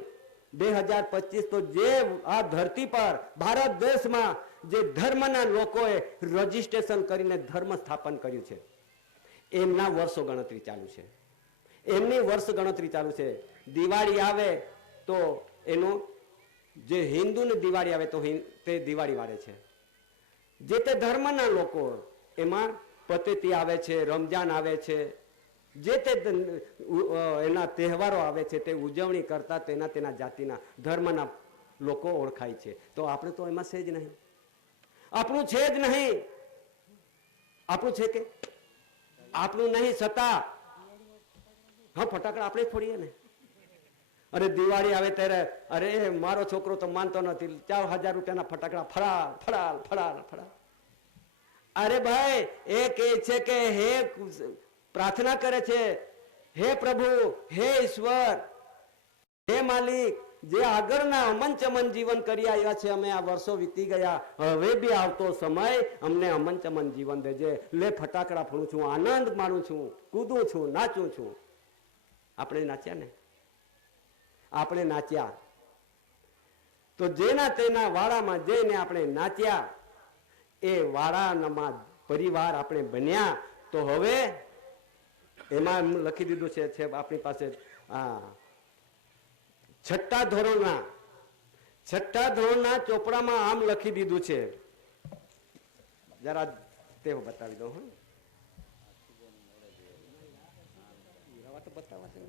2025 તો જે આ ધરતી પર ભારત દેશમાં જે ધર્મના લોકોએ રજીસ્ટ્રેશન કરીને ધર્મ સ્થાપન કર્યું છે એમના વર્ષો ગણતરી ચાલુ છે. એમની વર્ષ ગણતરી ચાલુ છે. દિવાળી આવે તો એનું જે હિન્દુની દિવાળી આવે તો તે દિવાળી વાળે છે. જે તે ધર્મના લોકો એમાં પતેતી આવે છે, રમજાન આવે છે, જે તે એના તહેવારો આવે છે તે ઉજવણી કરતા તેના જાતિના ધર્મના લોકો ઓળખાય છે. તો આપણે તો એમાં છે જ નહીં. આપણું છે જ નહીં. આપણું છે કે આપણું નહીં છતાં હા ફટાકડા આપણે ફોડીએ ને. અરે દિવાળી આવે ત્યારે અરે મારો છોકરો તો માનતો નથી, 4000 રૂપિયાના ફટાકડા ફડાલ ફડાલ ફડાલ ફડાલ. અરે ભાઈ એ કહે છે કે હે પ્રાર્થના કરે છે, હે પ્રભુ, હે ઈશ્વર, હે માલિક, જે આગળના અમન ચમન જીવન કરી આવ્યા છે, અમે આ વર્ષો વીતી ગયા, હવે બી આવતો સમય અમને અમન ચમન જીવન દેજે. લે ફટાકડા ફોડું છું, આનંદ માણું છું, કૂદું છું, નાચું છું. આપણે નાચ્યા ને, આપણે નાચ્યા તો જેના તેના વાડામાં જઈને આપણે નાચ્યા, એ વાડામાં પરિવાર આપણે બન્યા. તો હવે એમાં લખી દીધું છે આપણી પાસે છઠ્ઠા ધોરણના ચોપડામાં આમ લખી દીધું છે. જરા તે બતાવી દો. તો બતાવવા છે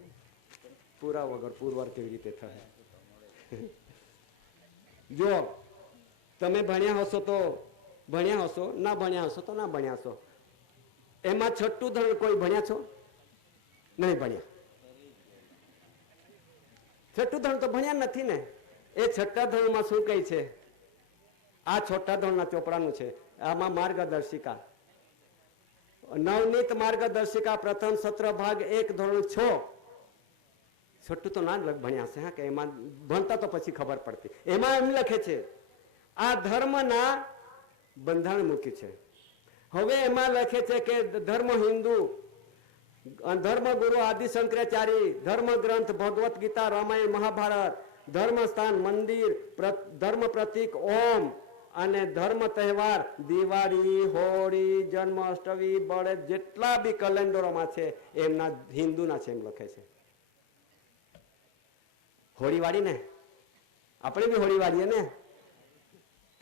પૂરા વગર પુરવાર કેવી રીતે થાય? જો તમે ભણ્યા હશો તો ભણ્યા હશો, ના ભણ્યા હશો તો ના ભણ્યા હશો. એમાં છઠ્ઠું ધોરણ કોઈ ભણ્યા છો? નહીં ભણ્યા. છઠ્ઠું ધોરણ તો ભણ્યા નથી ને. એ છઠ્ઠા ધોરણમાં શું કહે છે? આ છઠ્ઠા ધોરણના ચોપડાનું છે. આમાં માર્ગદર્શિકા, નવનીત માર્ગદર્શિકા પ્રથમ સત્ર ભાગ 1 ધોરણ 6. છઠ્ઠું તો ના ભણ્યા છે, હા, કે એમાં ભણતા તો પછી ખબર પડતી. એમાં એમ લખે છે આ ધર્મના બંધારણ મૂક્યું છે. હવે એમાં લખે છે કે ધર્મ હિન્દુ, ધર્મગુરુ આદિ શંકરાચાર્ય, ધર્મ ગ્રંથ ભગવત ગીતા, રામાયણ, મહાભારત, ધર્મ સ્થાન મંદિર, ધર્મ પ્રતીક ઓમ અને ધર્મ તહેવાર દિવાળી, હોળી, જન્માષ્ટમી, બળદ જેટલા બી કેલેન્ડરોમાં છે એમના હિન્દુના છે એમ લખે છે. હોળી વાળી ને, આપણે બી હોળી વાળીએ ને,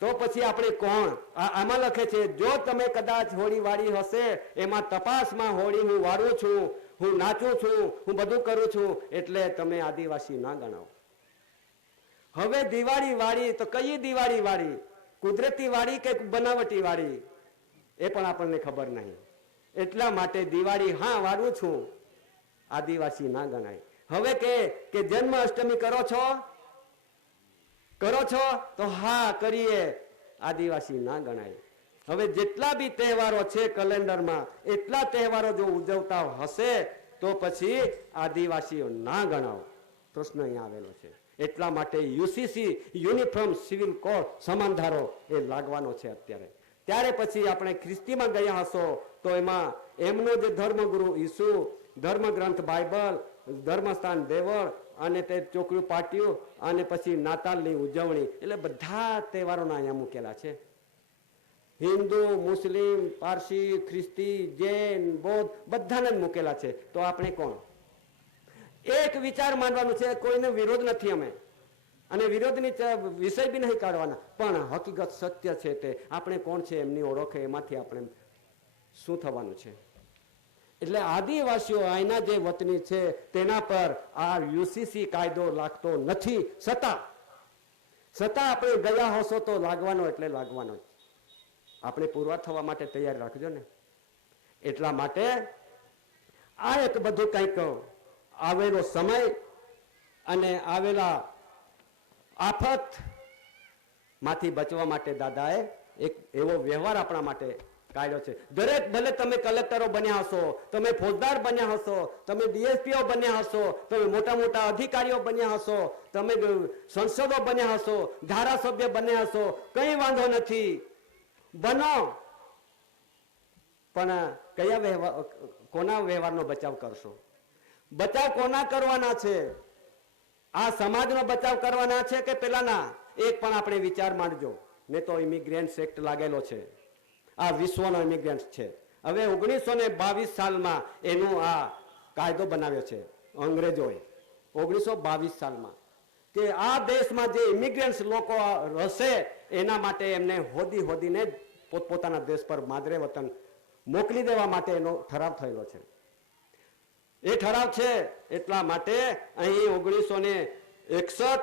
તો પછી આપણે કોણ? આમાં લખે છે જો તમે કદાચ હોળી વાળી હશે, એમાં તપાસમાં હોળી હું વાળું છું, હું નાચું છું, હું બધું કરું છું, એટલે તમે આદિવાસી ના ગણાવો. હવે દિવાળી વાળી તો કઈ દિવાળી વાળી? કુદરતી વાળી કે બનાવટી વાળી? એ પણ આપણને ખબર નહીં. એટલા માટે દિવાળી હા વાળું છું, આદિવાસી ના ગણાય. હવે કે જન્માષ્ટમી કરો છો તો હા કરીએ, આદિવાસી ના ગણાય. હવે જેટલા બી તહેવારો છે કેલેન્ડરમાં, એટલા તહેવારો જો ઉજવતા હશે તો પછી આદિવાસીઓ ના ગણાવો. પ્રશ્ન અહીંયા આવેલો છે. એટલા માટે યુસીસી યુનિફોર્મ સિવિલ કોડ સમાન ધારો એ લાગવાનો છે અત્યારે. ત્યારે પછી આપણે ખ્રિસ્તીમાં ગયા હશો તો એમાં એમનો જે ધર્મગુરુ ઈસુ, ધર્મગ્રંથ બાઇબલ, ધર્મસ્થાન દેવળ અને તે ચોકડીયું પાટિયું અને પછી નાતાલની ઉજવણી, એટલે બધા તહેવારોના અહીંયા મૂકેલા છે. હિન્દુ, મુસ્લિમ, પારસી, ખ્રિસ્તી, જૈન, બૌદ્ધ બધાને જ મૂકેલા છે. તો આપણે કોણ? એક વિચાર માનવાનું છે, કોઈને વિરોધ નથી અમે, અને વિરોધની વિષય બી નહીં કાઢવાના, પણ હકીકત સત્ય છે તે આપણે કોણ છે એમની ઓળખ, એમાંથી આપણે શું થવાનું છે. એટલે આદિવાસીઓ અહીંના જે વતની છે તેના પર આ યુસીસી કાયદો લાગતો નથી. છતાં આપણે ગયા હશો તો લાગવાનો એટલે લાગવાનો જ. આપણે પુરવાર થવા માટે તૈયાર રાખજો ને. એટલા માટે આ એક બધું કંઈક આવેલો સમય અને આવેલા આફત માંથી બચવા માટે દાદાએ એક એવો વ્યવહાર આપણા માટે કાઢ્યો છે. દરેક, ભલે તમે કલેક્ટરો બન્યા હશો, તમે ફોજદાર બન્યા હશો, તમે ડીએસપીઓ બન્યા હશો, તમે મોટા મોટા અધિકારીઓ બન્યા હશો, તમે સંસદો બન્યા હશો, ધારાસભ્ય બન્યા હશો, કઈ વાંધો નથી, બનો. પણ કયા વ્યવહાર, કોના વ્યવહારનો બચાવ કરશો? બચાવ કોના કરવાના છે? આ સમાજનો બચાવ કરવાના છે કે પેલાના? એક પણ આપણે વિચાર માંડજો. ને તો ઇમિગ્રન્ટ એક્ટ લાગેલો છે, આ વિશ્વનો ઇમિગ્રન્ટ છે. હવે 1922 સાલમાં એનું આ કાયદો બનાવ્યો છે અંગ્રેજોએ, 1922 સાલમાં, કે આ દેશમાં જે ઇમિગ્રન્ટ લોકો રહેશે એના માટે એમને હોદીને પોતપોતાના દેશ પર માદરે વતન મોકલી દેવા માટે એનો ઠરાવ થયેલો છે. એ ઠરાવ છે એટલા માટે અહીં 1961,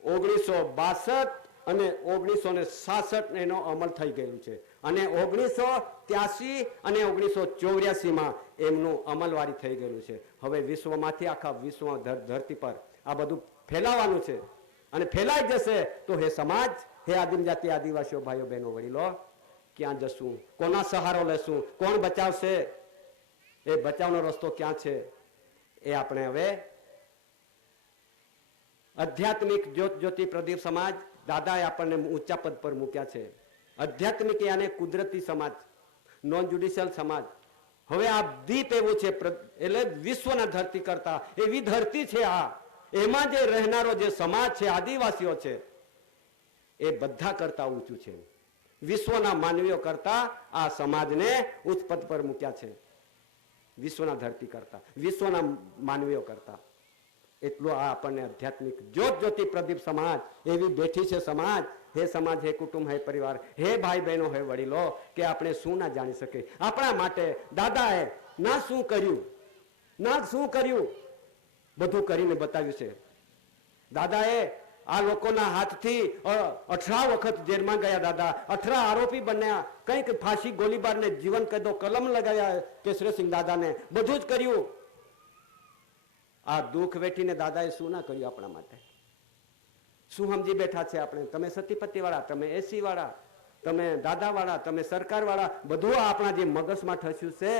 1962 અને 1966 એનો અમલ થઈ ગયેલું છે. અને 1983 અને 1984માં એમનું અમલવારી થઈ ગયેલું છે. હવે વિશ્વમાંથી, આખા વિશ્વ ધરતી પર આ બધું ફેલાવાનું છે. અને ફેલાઈ જશે તો હે સમાજ, હે આદિમજાતિ આદિવાસીઓ ભાઈઓ બહેનો વડીલો, ક્યાં જશું? કોના સહારો લેશું? કોણ બચાવશે? એ બચાવનો રસ્તો ક્યાં છે? એ આપણે હવે આધ્યાત્મિક જ્યોતિ પ્રદીપ સમાજ દાદાએ આપણને ઊંચા પદ પર મૂક્યા છે. આધ્યાત્મિક યાને કુદરતી સમાજ, નોન જ્યુડિશિયલ સમાજ. હવે આ દીપ એવું છે, એટલે વિશ્વના ધરતી કરતા એવી ધરતી છે આ. એમાં જે રહેનારો જે સમાજ છે, આદિવાસીઓ છે, એ બધા કરતા ઊંચું છે. વિશ્વના માનવીઓ કરતા આ સમાજને ઉચ્ચ પદ પર મૂક્યા છે. વિશ્વના ધરતી કરતા, વિશ્વના માનવીઓ કરતા. એટલું આ આપણને આધ્યાત્મિક જ્યોતિ પ્રદીપ સમાજ એવી બેઠી છે સમાજ. હે સમાજ, હે કુટુંબ, હે પરિવાર, હે ભાઈ બહેનો, હે વડીલો, કે આપણે શું ના જાણી શકીએ. આપણા માટે દાદાએ ના શું કર્યું, બધું કરીને બતાવ્યું છે. દાદાએ આ લોકોના હાથથી 18 વખત જેલમાં ગયા. દાદા 18 આરોપી બન્યા, કંઈક ફાંસી, ગોળીબારને જીવન કેદો, કલમ લગાવ્યા કેશરીસિંહ દાદાને, બધું જ કર્યું. આ દુઃખ વેઠીને દાદાએ શું ના કર્યું આપણા માટે? શું સમજી બેઠા છે આપણે? તમે સતીપતિ વાળા, તમે એસી વાળા, તમે દાદા વાળા, તમે સરકાર વાળા, બધું આપણા જે મગજમાં ઠસ્યું છે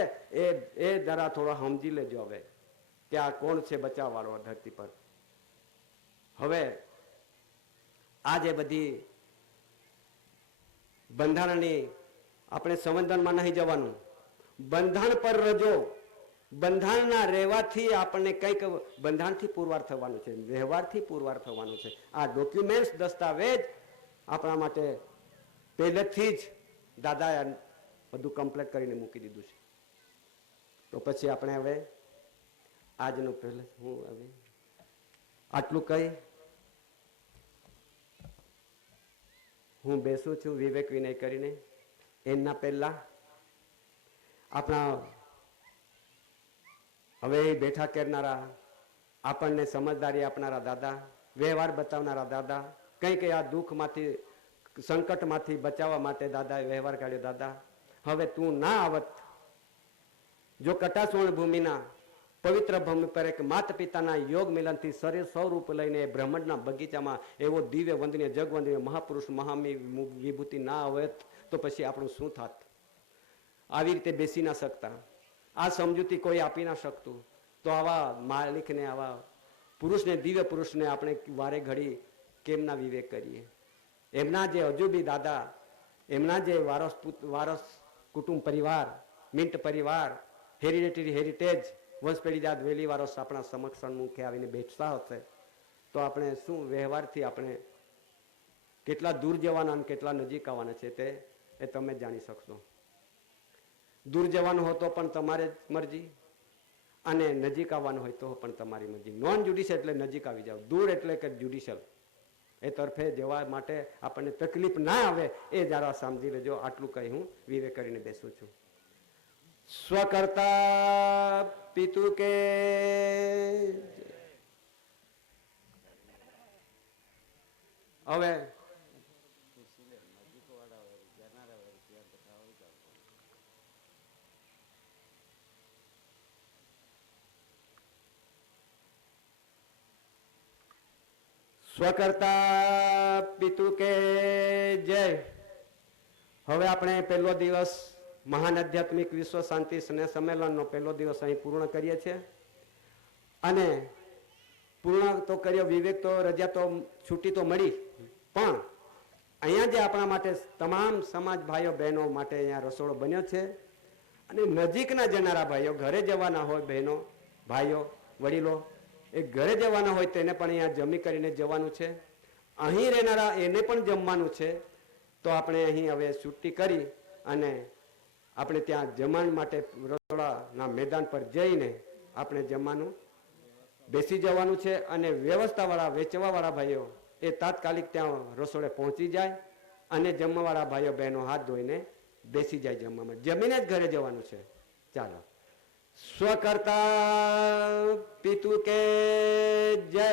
એ જરા થોડા સમજી લેજો હવે, કે આ કોણ છે બચાવ વાળો ધરતી પર. હવે આ જે બધી બંધારણની આપણે સંવિધાનમાં નહીં જવાનું, બંધારણ પર રજો. બંધારણના રહેવાથી આપણને કંઈક બંધારણથી પુરવાર થવાનું છે, વ્યવહારથી પુરવાર થવાનું છે. આ ડોક્યુમેન્ટ્સ, દસ્તાવેજ આપણા માટે પહેલેથી જ દાદાએ બધું કમ્પ્લીટ કરીને મૂકી દીધું છે. તો પછી આપણે હવે આજનું પહેલે હું હવે આટલું કહી હું બેસું છું વિવેક વિનય કરીને. એના પહેલા આપણા હવે બેઠા કરનારા, આપણને સમજદારી આપનારા દાદા, વ્યવહાર બતાવનારા દાદા, કંઈક આ દુઃખમાંથી, સંકટમાંથી બચાવવા માટે દાદાએ વ્યવહાર કાઢ્યો. દાદા, હવે તું ના આવત, જો કટાસવણ ભૂમિના પવિત્ર ભૂમિ પર એક માતા પિતાના યોગ મિલનથી શરીર સ્વરૂપ લઈને બ્રહ્માંડના બગીચામાં એવો દિવ્ય વંદનીય જગવંદનીય મહાપુરુષ મહામી વિભૂતિ ના આવે તો પછી આપણું શું થાત? આવી રીતે બેસી ના શકતા, આ સમજૂતી કોઈ આપી ના શકતું. તો આવા માલિકને, આવા પુરુષને, દિવ્ય પુરુષને આપણે વારે ઘડી કેમ ના વિવેક કરીએ? એમના જે અજુબી દાદા, એમના જે વારસ કુટુંબ પરિવાર, મિન્ટ પરિવાર, હેરિટેજ વંશ પેઢી જાત વેલી વારસ આપણા સમક્ષ સન્મુખે આવીને બેઠતા હશે તો આપણે શું વ્યવહારથી આપણે કેટલા દૂર જવાના અને કેટલા નજીક આવવાના છે તે એ તમે જાણી શકશો. દૂર જવાનું હોય તો પણ તમારે મરજી, અને નજીક આવવાનું હોય તો પણ તમારી મરજી. નોન જ્યુડિશિયલ એટલે નજીક આવી જાવ, દૂર એટલે કે જ્યુડિશિયલ એ તરફે જવા માટે આપણને તકલીફ ના આવે એ જરા સમજી લેજો. આટલું કહી હું વિવેક કરીને બેસું છું. સ્વકર્તા પિતુ કે હવે સ્વકર્તા પિતુ કે જય. હવે આપણે પહેલો દિવસ મહાન આધ્યાત્મિક વિશ્વ શાંતિ સ્નેહ સંમેલનનો પહેલો દિવસ અહીં પૂર્ણ કરીએ છીએ. અને પૂર્ણ તો કર્યો, વિવેક તો રજા તો છૂટી તો મળી, પણ અહીંયા જે આપણા માટે તમામ સમાજ ભાઈઓ બહેનો માટે અહીંયા રસોડો બન્યો છે. અને નજીકના જનારા ભાઈઓ, ઘરે જવાના હોય બહેનો ભાઈઓ વડીલો, એ ઘરે જવાના હોય તેને પણ અહીંયા જમી કરીને જવાનું છે. અહીં રહેનારા એને પણ જમવાનું છે. તો આપણે અહીં હવે છૂટી કરી અને આપણે ત્યાં જમણ માટે રસોડાના મેદાન પર જઈને આપણે જમવાનું બેસી જવાનું છે. અને વ્યવસ્થાવાળા, વેચવાવાળા ભાઈઓ એ તાત્કાલિક ત્યાં રસોડે પહોંચી જાય અને જમવાવાળા ભાઈઓ બહેનો હાથ ધોઈને બેસી જાય જમવામાં. જમીને જ ઘરે જવાનું છે. ચાલો. સ્વકર્તા પિતુ કે જય.